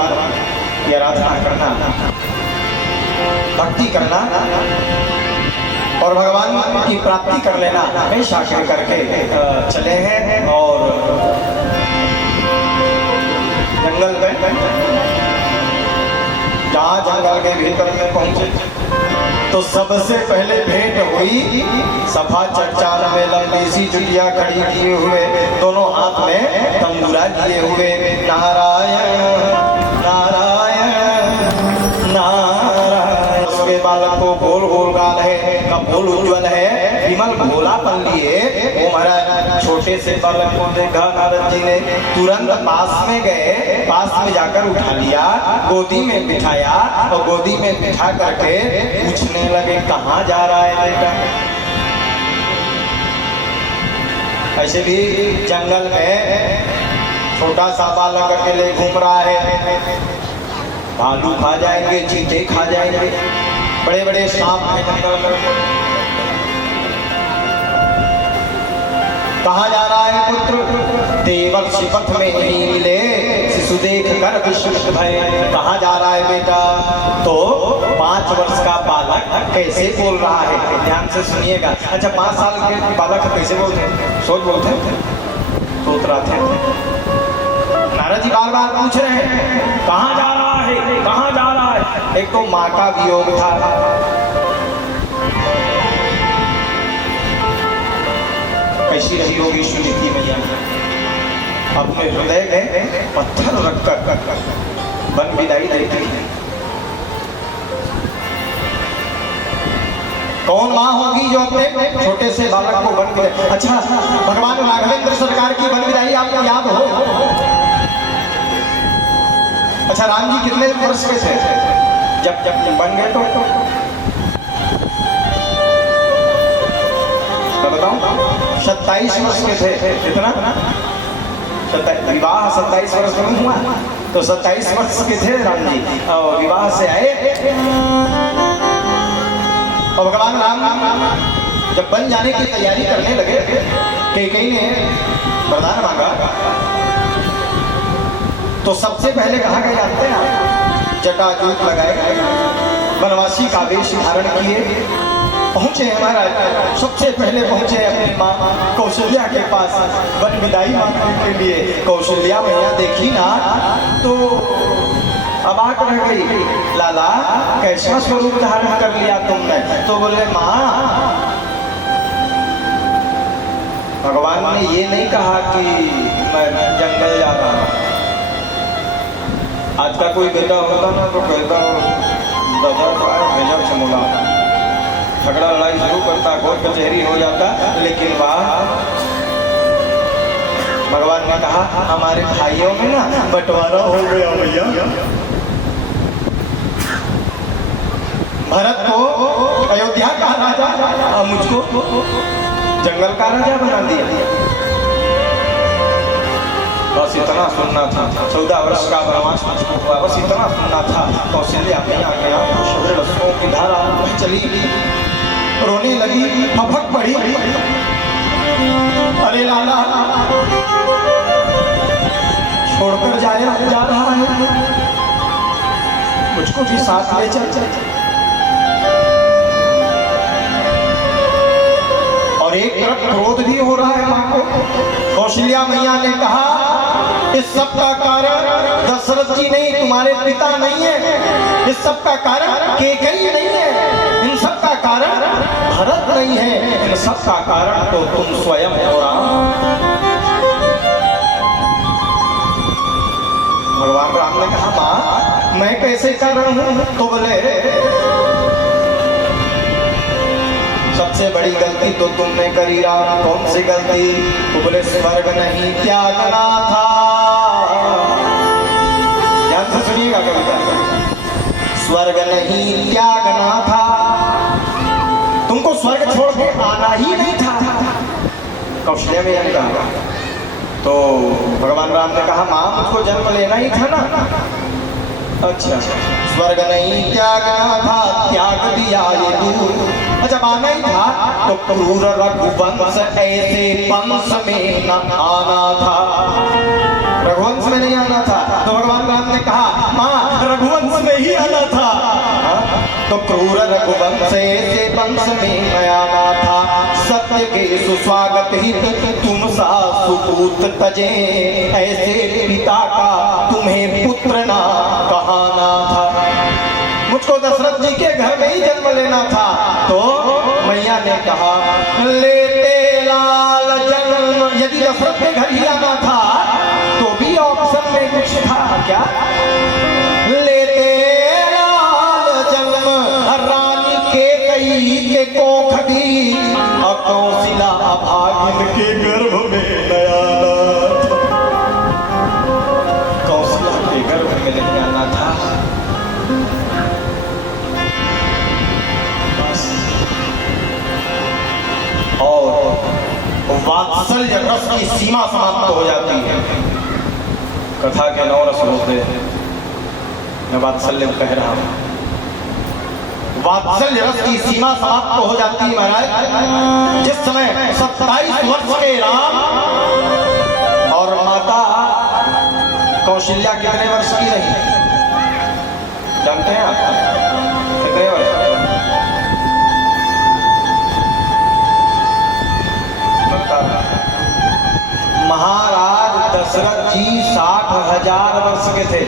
की आराधना करना, भक्ति करना और भगवान की प्राप्ति कर लेना हमेशा करके चले हैं। और जंगल में जहाँ जंगल के भीतर में पहुंचे तो सबसे पहले भेंट हुई सभा चर्चा में लंबी सी चुटिया खड़ी किए हुए, दोनों हाथ में तंबूरा लिए हुए। नारायण नारायण नारायण। उसके बालक को गोल गोल गाल है, कपोल उज्ज्वल है, विमल भोलापन लिए। वो महाराज छोटे से बालक को देखा नारद जी ने, तुरंत पास में गए, पास में जाकर उठा लिया, गोदी में बिठाया और गोदी में बिठा करके पूछने लगे कहाँ जा रहा है बेटा। ऐसे भी जंगल में छोटा सा बालक अकेले घूम रहा है, भालू खा जाएंगे, चीते खा जाएंगे, बड़े बड़े सांप हैं जंगल में। कहाँ जा रहा है पुत्र? देवर्षि पथ में नहीं मिले सुदेख कर विस्मित भय, कहाँ जा रहा है बेटा? तो 5 वर्ष का बालक कैसे बोल रहा है, ध्यान से सुनिएगा। अच्छा 5 साल के बालक कैसे बोलते हैं? सोच बोलते हैं, सोच रहा थे। नारद जी बार बार पूछ रहे हैं कहाँ जा रहा है, कहाँ जा रहा है? एक तो माँ का वियोग था, कैसी रही होगी सुनीति मैया, अपने हृदय में पत्थर रखकर वन विदाई देती है। कौन माँ होगी जो अपने छोटे से बालक को वन विदाई? अच्छा भगवान राघवेंद्र सरकार की वन विदाई आपको याद हो? अच्छा राम जी कितने वर्ष के थे जब बन गए? तो मैं बताऊं 27 वर्ष के थे। कितना? विवाह 27 वर्ष में हुआ, तो 27 वर्ष के थे राम जी और विवाह से आए। और भगवान राम जब बन जाने की तैयारी करने लगे, कैकेयी ने वरदान मांगा, तो सबसे पहले कहाँ गए जानते हैं? जटाजूट लगाए, वनवासी का वेश धारण किए, पहुंचे हमारा, सबसे पहले पहुंचे अपनी माँ कौशल्या के पास वन विदाई मांगने के लिए। कौशल्या मैया देखी ना तो अबाक रह गई, लाला कैसा स्वरूप धारण कर लिया तुमने? तो बोले माँ भगवान ने ये नहीं कहा कि मैं जंगल जा रहा हूँ। आज का कोई बेटा होता ना तो कहता दादा भेजा चमोला, झगड़ा लड़ाई शुरू करता, कोर्ट कचहरी हो जाता। लेकिन वाह भगवान ने कहा हमारे भाइयों में ना बंटवारा हो गया भैया। भरत को अयोध्या का राजा, मुझको जंगल का राजा बना दिया। बस इतना सुनना था, 14 वर्ष का वनवास हुआ, बस इतना सुनना था। कौशल्या मैया के आंखों की धारा चली, रोने लगी, फपक पड़ी। अरे लाला छोड़कर जा रहा है, मुझको भी साथ ले चल। और एक तरफ क्रोध भी हो रहा है मां को। कौशल्या मैया ने कहा इस सब का कारण दशरथ जी नहीं, तुम्हारे पिता नहीं है। इस सब का कारण कैकेयी नहीं है, इन सब का कारण भरत नहीं है, इन सब का कारण तो तुम स्वयं हो राम। भगवान राम ने कहा माँ मैं कैसे कर रहा हूँ? तो बोले सबसे बड़ी गलती तो तुमने करी राम। कौन सी गलती? तो बोले स्वर्ग नहीं त्यागना था। ध्यान से सुनिएगा कविता, स्वर्ग नहीं त्यागना था, तुमको स्वर्ग छोड़ के आना ही नहीं था। कौशल्या में यही कहा। तो भगवान राम ने कहा माँ मुझको जन्म लेना ही था ना। अच्छा स्वर्ग नहीं त्यागना था, त्याग दिया ये दूर। अच्छा आना ही था तो क्रूर रघुवंश ऐसे वंश में न आना था, रघुवंश में नहीं आना था। तो भगवान राम ने कहा माँ रघुवंश में ही आना था। तो क्रूर रघुवंश ऐसे वंश में न आना था। सत्य के सुस्वागत हित तुम सा सुपूत तजे, ऐसे पिता का तुम्हें पुत्र ना कहाना था। मुझको दशरथ जी के घर में ही जन्म लेना था। तो मैया ने कहा लेते लाल जन्म, यदि दशरथ के घर ही आना था तो भी ऑप्शन में कुछ था क्या? लेते लाल जन्म रानी कैकेयी के कोख दी, कौशल्या अभागिन के गर्भ में नया नाथ। कौशल्या के गर्भ में लेके आना था। और वात्सल्य रस की सीमा समाप्त हो जाती है। कथा के 9 रस होते हैं, मैं वात्सल्य कह रहा हूं। वात्सल्य रस की सीमा समाप्त हो जाती है महाराज। जिस समय 27 वर्ष के राम और माता कौशल्या कितने वर्ष की रही जानते हैं आप? कितने वर्ष? महाराज दशरथ जी 60,000 वर्ष के थे।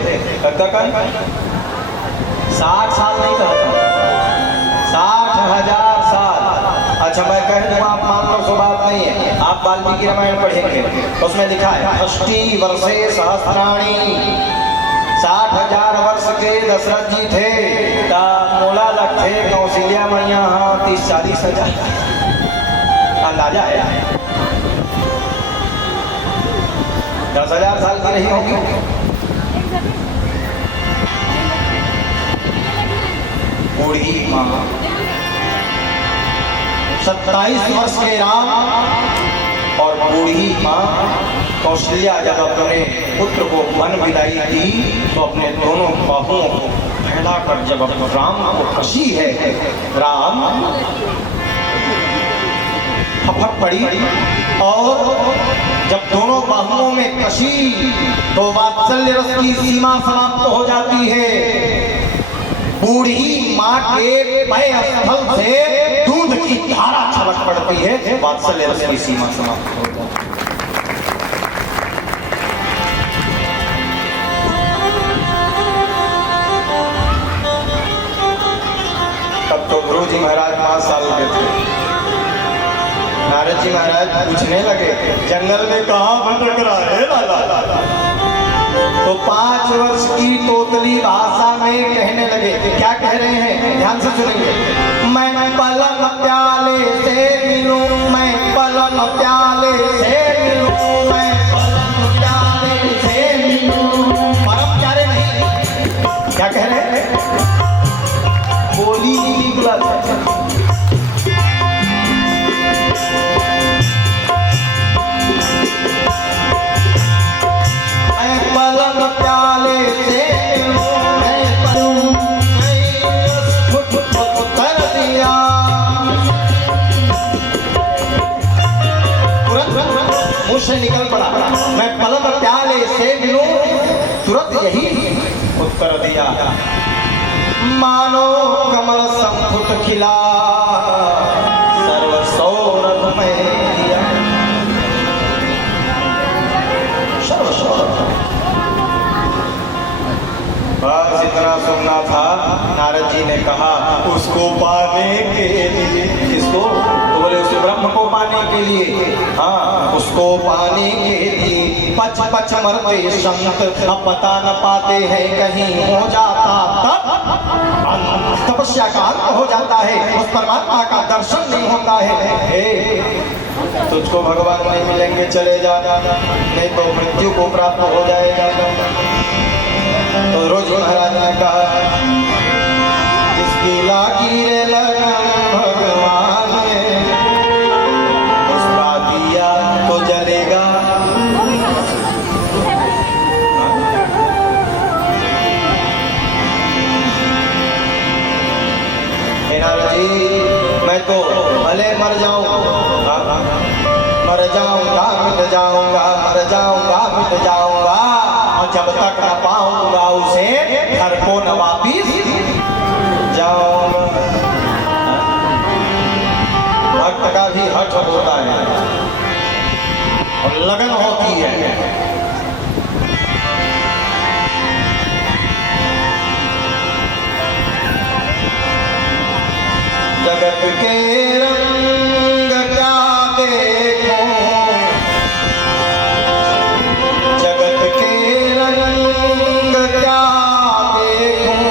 60 साल नहीं कहा था, 60,000 साल। अच्छा मैं कह दूं आप मान लो सो बात नहीं है। आप वाल्मीकि रामायण पढ़ेंगे तो उसमें लिखा है 80 वर्षे सहस्राणी। 60,000 वर्ष के दशरथ जी थे, मोला लग थे कौशल्या मैया 30-40 हजार। अंदाजा है 10,000 साल की नहीं होगी। बूढ़ी माँ 27 वर्ष के राम और बूढ़ी माँ कौशल्या जब अपने पुत्र को वन विदाई दी तो अपने दोनों बाहुओं को फैलाकर जब राम को कशी है, राम फफक पड़ी और जब दोनों बाहुओं में कशी तो वात्सल्य रस की सीमा समाप्त हो जाती है। बूढ़ी माँ के पैर स्थल से दूध की धारा छलक पड़ती है, वात्सल्य रस की सीमा समाप्त हो जाती है। तब तो गुरु जी महाराज 5 साल के थे। नारद जी महाराज पूछने लगे जंगल में कहाँ भटक रहा है लाला? तो 5 वर्ष की तोतली भाषा में कहने लगे। क्या कह रहे हैं ध्यान से सुनेंगे। मैं पलम प्याले से मिलूं, मैं पलम प्याले से मिलूं, मैं पलम प्याले से मिलूं। परम प्यारे नहीं, क्या कह रहे हैं? बोली निकला से निकल पड़ा। मैं पलम प्याले से मिलूं, तुरंत यही उत्तर दिया। मानो कमल संपुट खिला सर्व सौरभ में दिया। सर्व सौरभ बस इतना सुनना था। नारद जी ने कहा उसको पाने के लिए, किसको? तो बोले उस ब्रह्म को पाने के लिए। हाँ उसको पाने के लिए पच पच मरते संत, अब पता न पाते हैं कहीं हो जाता तब तपस्या का अंत हो जाता है, उस परमात्मा का दर्शन नहीं होता है। तुझको भगवान नहीं मिलेंगे चले जा, नहीं तो मृत्यु को प्राप्त हो जाएगा। तो रोज महाराज ने कहा जिसकी लाकीरें लगन भगवान ने उसका दिया तो जलेगा। नारद जी मैं तो भले मर जाऊंगा, मर जाऊंगा मिट जाऊंगा, मर जाऊंगा मिट जाऊंगा, और जब तक न पाऊंगा उसे घर को न वापिस जाऊंगा। भक्त का भी हठ होता है और लगन होती है। जगत के रंग क्या देखूं, जगत के रंग क्या देखूं,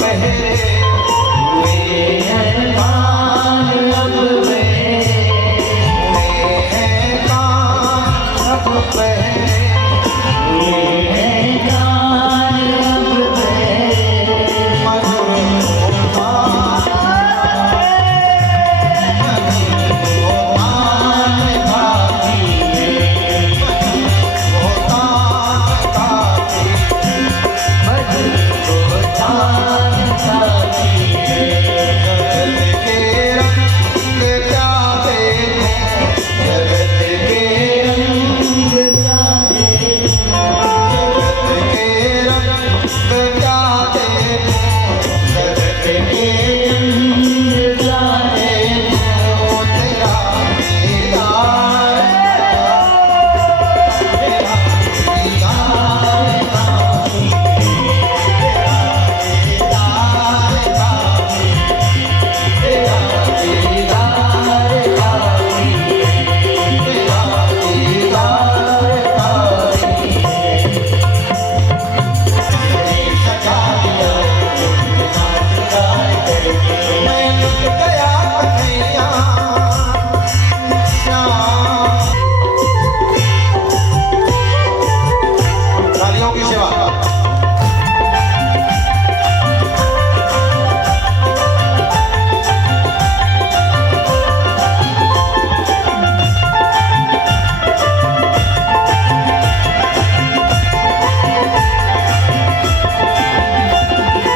पहरे हुए हैं कान अब मेरे, हुए हैं कान अब पहरे, हुए हैं कान अब मेरे, मधुर तालियों की सेवा।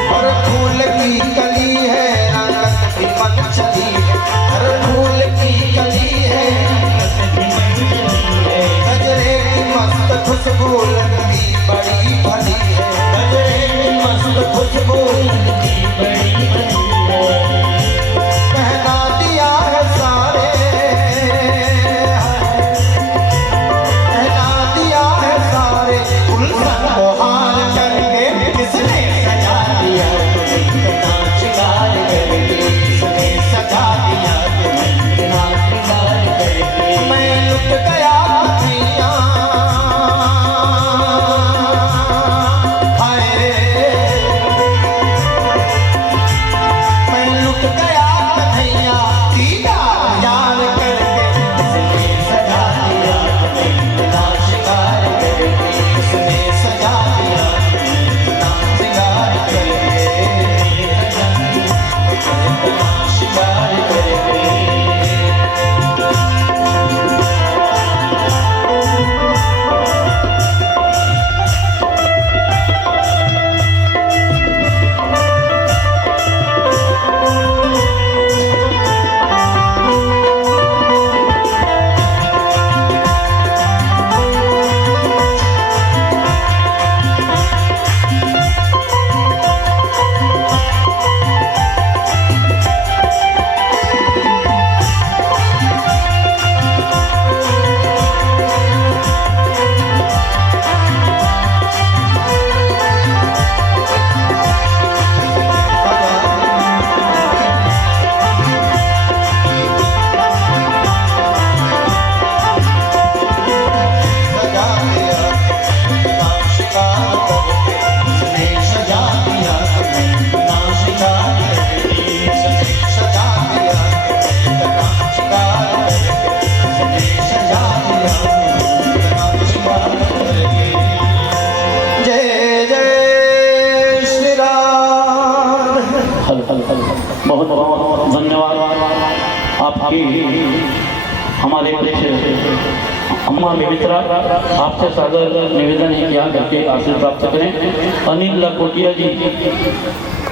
हर फूल की कली है रंगत की पंचमी है, हर फूल की कली है गजरे की मस्त खुशबू लगती बड़ी भली है, गजरे की मस्त खुशबू लगती बड़ी भली है, पहना दिया है सारे, पहना दिया है सारे गुलशन को हार करके, किसने सजा दिया तुम्हें इतना श्रृंगार करके, किसने सजा दिया तुम्हें इतना श्रृंगार करके, मैं लुट गया कन्हैया, हाय मैं लुट गया कन्हैया दीदार यार करके, किसने सजा दिया तुम्हें इतना श्रृंगार करके, किसने सजा दिया तुम्हें इतना श्रृंगार करके, इतना श्रृंगार करके। सजा दिया इतना श्रृंगार करके, किसने सजा दिया इतना श्रृंगार करके, किसने सजा दिया इतना श्रृंगार करके। जय जय श्री राम। बहुत बहुत धन्यवाद आपकी। हमारे अम्मा मित्रा आपसे सादर निवेदन है कि यहाँ करके आशीर्वाद प्राप्त करें। अनिल लखोटिया जी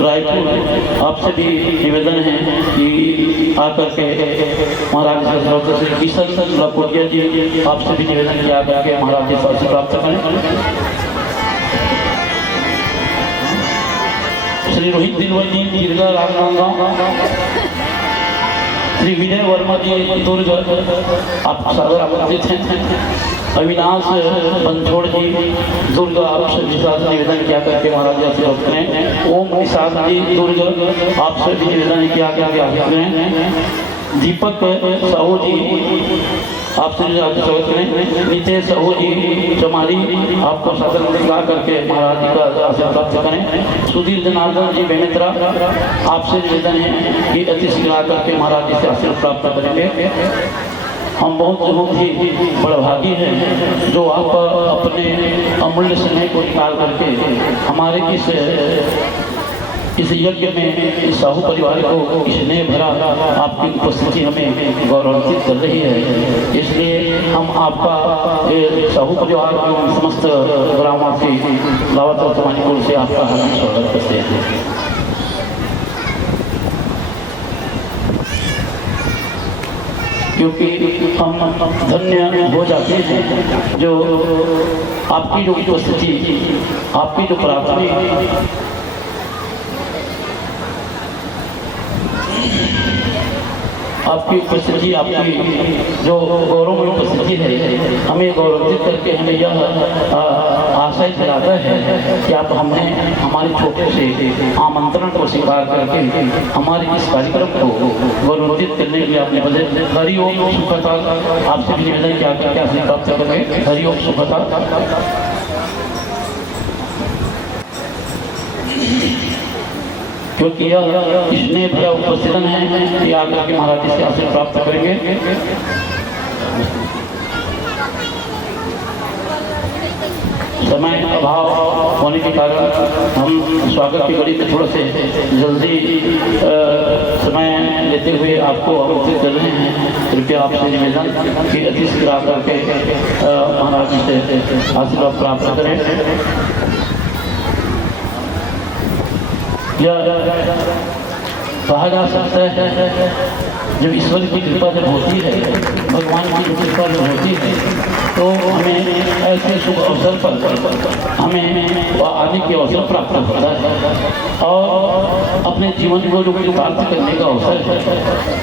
रायपुर, आपसे भी निवेदन है कि आकर के महाराज डॉक्टर श्री किशन लखोटिया जी, आपसे भी निवेदन किया करके महाराज जी से आशीर्वाद प्राप्त करें। श्री रोहित दिलवर जी गिरगा राजनांदगांव, श्री विजय वर्मा जी दुर्ग, आप सादर आमंत्रित हैं। अविनाश बंछोड़ जी दुर्ग, आपसे विशेष निवेदन किया करके महाराज जी आशीर्वाद करें। ओम निषाद जी दुर्ग, आपसे भी निवेदन किया करके आशीर्वाद करें। दीपक साहू जी आपसे स्वागत करें। नितेश साहू जी चमारी आपको शासन में गा करके महाराज जी का आशीर्वाद प्राप्त करें। सुधीर जनार्दन जी बेमित्रा आपसे निवेदन है कि अति शीघ्र करके महाराज जी से आशीर्वाद प्राप्त करेंगे। हम बहुत ही बड़भागी हैं जो आप अपने अमूल्य समय को निकाल करके हमारे इस यज्ञ में इस साहू परिवार को स्नेह भरा आपकी उपस्थिति हमें गौरवान्वित कर रही है। इसलिए हम आपका साहू परिवार एवं समस्त ग्रामवासी दावत और समाजपुर से आपका हार्दिक स्वागत करते हैं। क्योंकि हम धन्य हो जाते हैं जो आपकी जो उपस्थिति, आपकी जो प्रार्थना, आपकी उपस्थिति, आपकी जो गौरव में उपस्थिति है हमें गौरवित करके हमें यह आशय दिलाता है कि आप हमने हमारे छोटे से आमंत्रण को स्वीकार करके हमारे इस कार्यक्रम को गौरवित करने के लिए आपने बजट हरिओम सुखता आपसे भी निवेदन किया करके आपसे प्राप्त करेंगे। हरिओम सुखता। क्योंकि यह स्नेह भरा उपस्थितन है कि आकर के महाराज से आशीर्वाद प्राप्त करेंगे। समय अभाव होने के कारण हम स्वागत की कड़ी में थोड़ा से जल्दी समय लेते हुए आपको आमंत्रित कर रहे हैं। कृपया आपसे निवेदन कि अति शीघ्र आकर के महाराज से आशीर्वाद प्राप्त करें। कहा जा सकता है जब ईश्वर की कृपा जब होती है, भगवान की कृपा जब होती है तो हमें ऐसे शुभ अवसर पर हमें आने के अवसर प्राप्त होता है और अपने जीवन को जो प्राप्त करने का अवसर है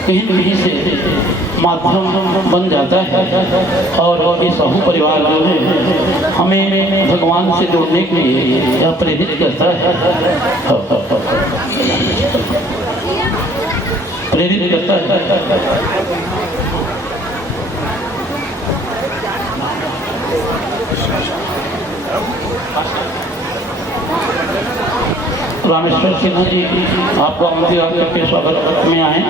कहीं न कहीं से माध्यम बन जाता है। और ये साहू परिवार जो है हमें भगवान से जोड़ने के लिए यह प्रेरित करता है, प्रेरित करता है। रामेश्वर सिन्हा जी आपको आमंत्रित करके स्वागत में आए।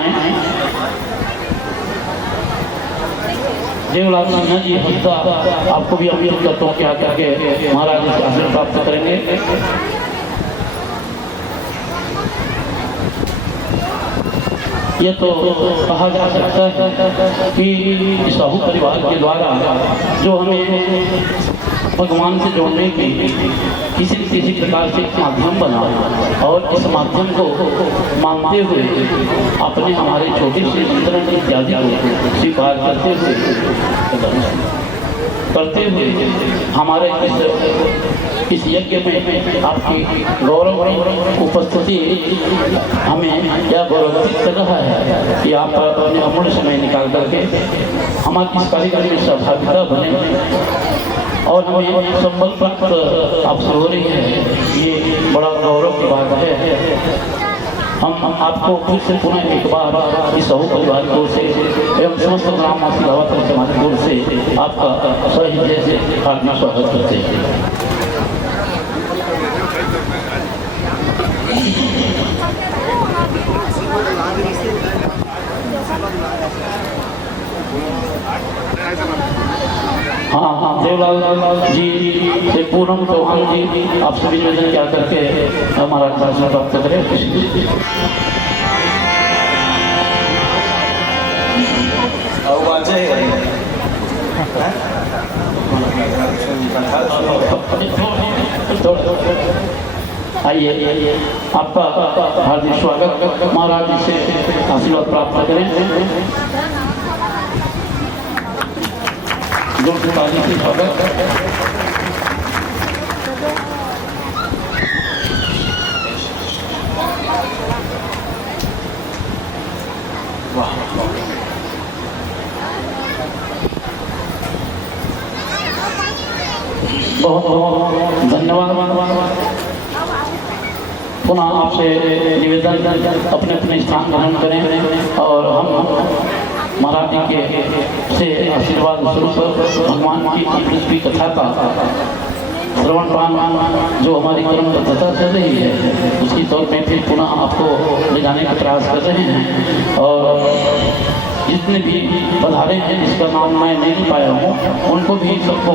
देवलाल सिन्हा जी हंसदा आपको भी आमंत्रित करता हूँ कि आकर के महाराज से आशीर्वाद प्राप्त करेंगे। ये तो कहा जा सकता है कि साहू परिवार के द्वारा जो हमें भगवान से जोड़ने के किसी प्रकार से माध्यम बना और इस माध्यम को मानते हुए अपने हमारे छोटे से मंत्रण इत्यादि को स्वीकार करते हुए हमारे इस यज्ञ में आपकी गौरव उपस्थिति हमें यह गौरवित कर रहा है कि आप अपने अमूल्य समय निकाल करके हमारे इस कार्यक्रम में सहभागिता बने और हमें संबल प्राप्त आपसे हो रही है। ये बड़ा गौरव की बात है। हम आपको फिर से पुनः एक बार इस साहू परिवार की ओर से एवं समस्त ग्रामवासी दावत और समाज की ओर से आपका सहृदय से हार्दिक स्वागत करते हैं। हाँ, देवलाल जी से पूनम चौहान जी आपसे भी निवेदन क्या करके हमारा शासन प्राप्त करें। आइए आपका हार्दिक स्वागत, महाराज जी से आशीर्वाद प्राप्त करें। जोरदार से स्वागत। वाह, बहुत बहुत धन्यवाद। पुनः आपसे निवेदन अपने अपने स्थान ग्रहण करें और हम महाराज माता जी के से आशीर्वाद स्वरूप भगवान की अमृत की कथा का श्रवण पान जो हमारी कर्म पद्धति चल रही है उसी तौर पे फिर पुनः आपको ले जाने का प्रयास कर रहे हैं। और जितने भी पधारे हैं जिसका नाम मैं नहीं पाया हूँ उनको भी सबको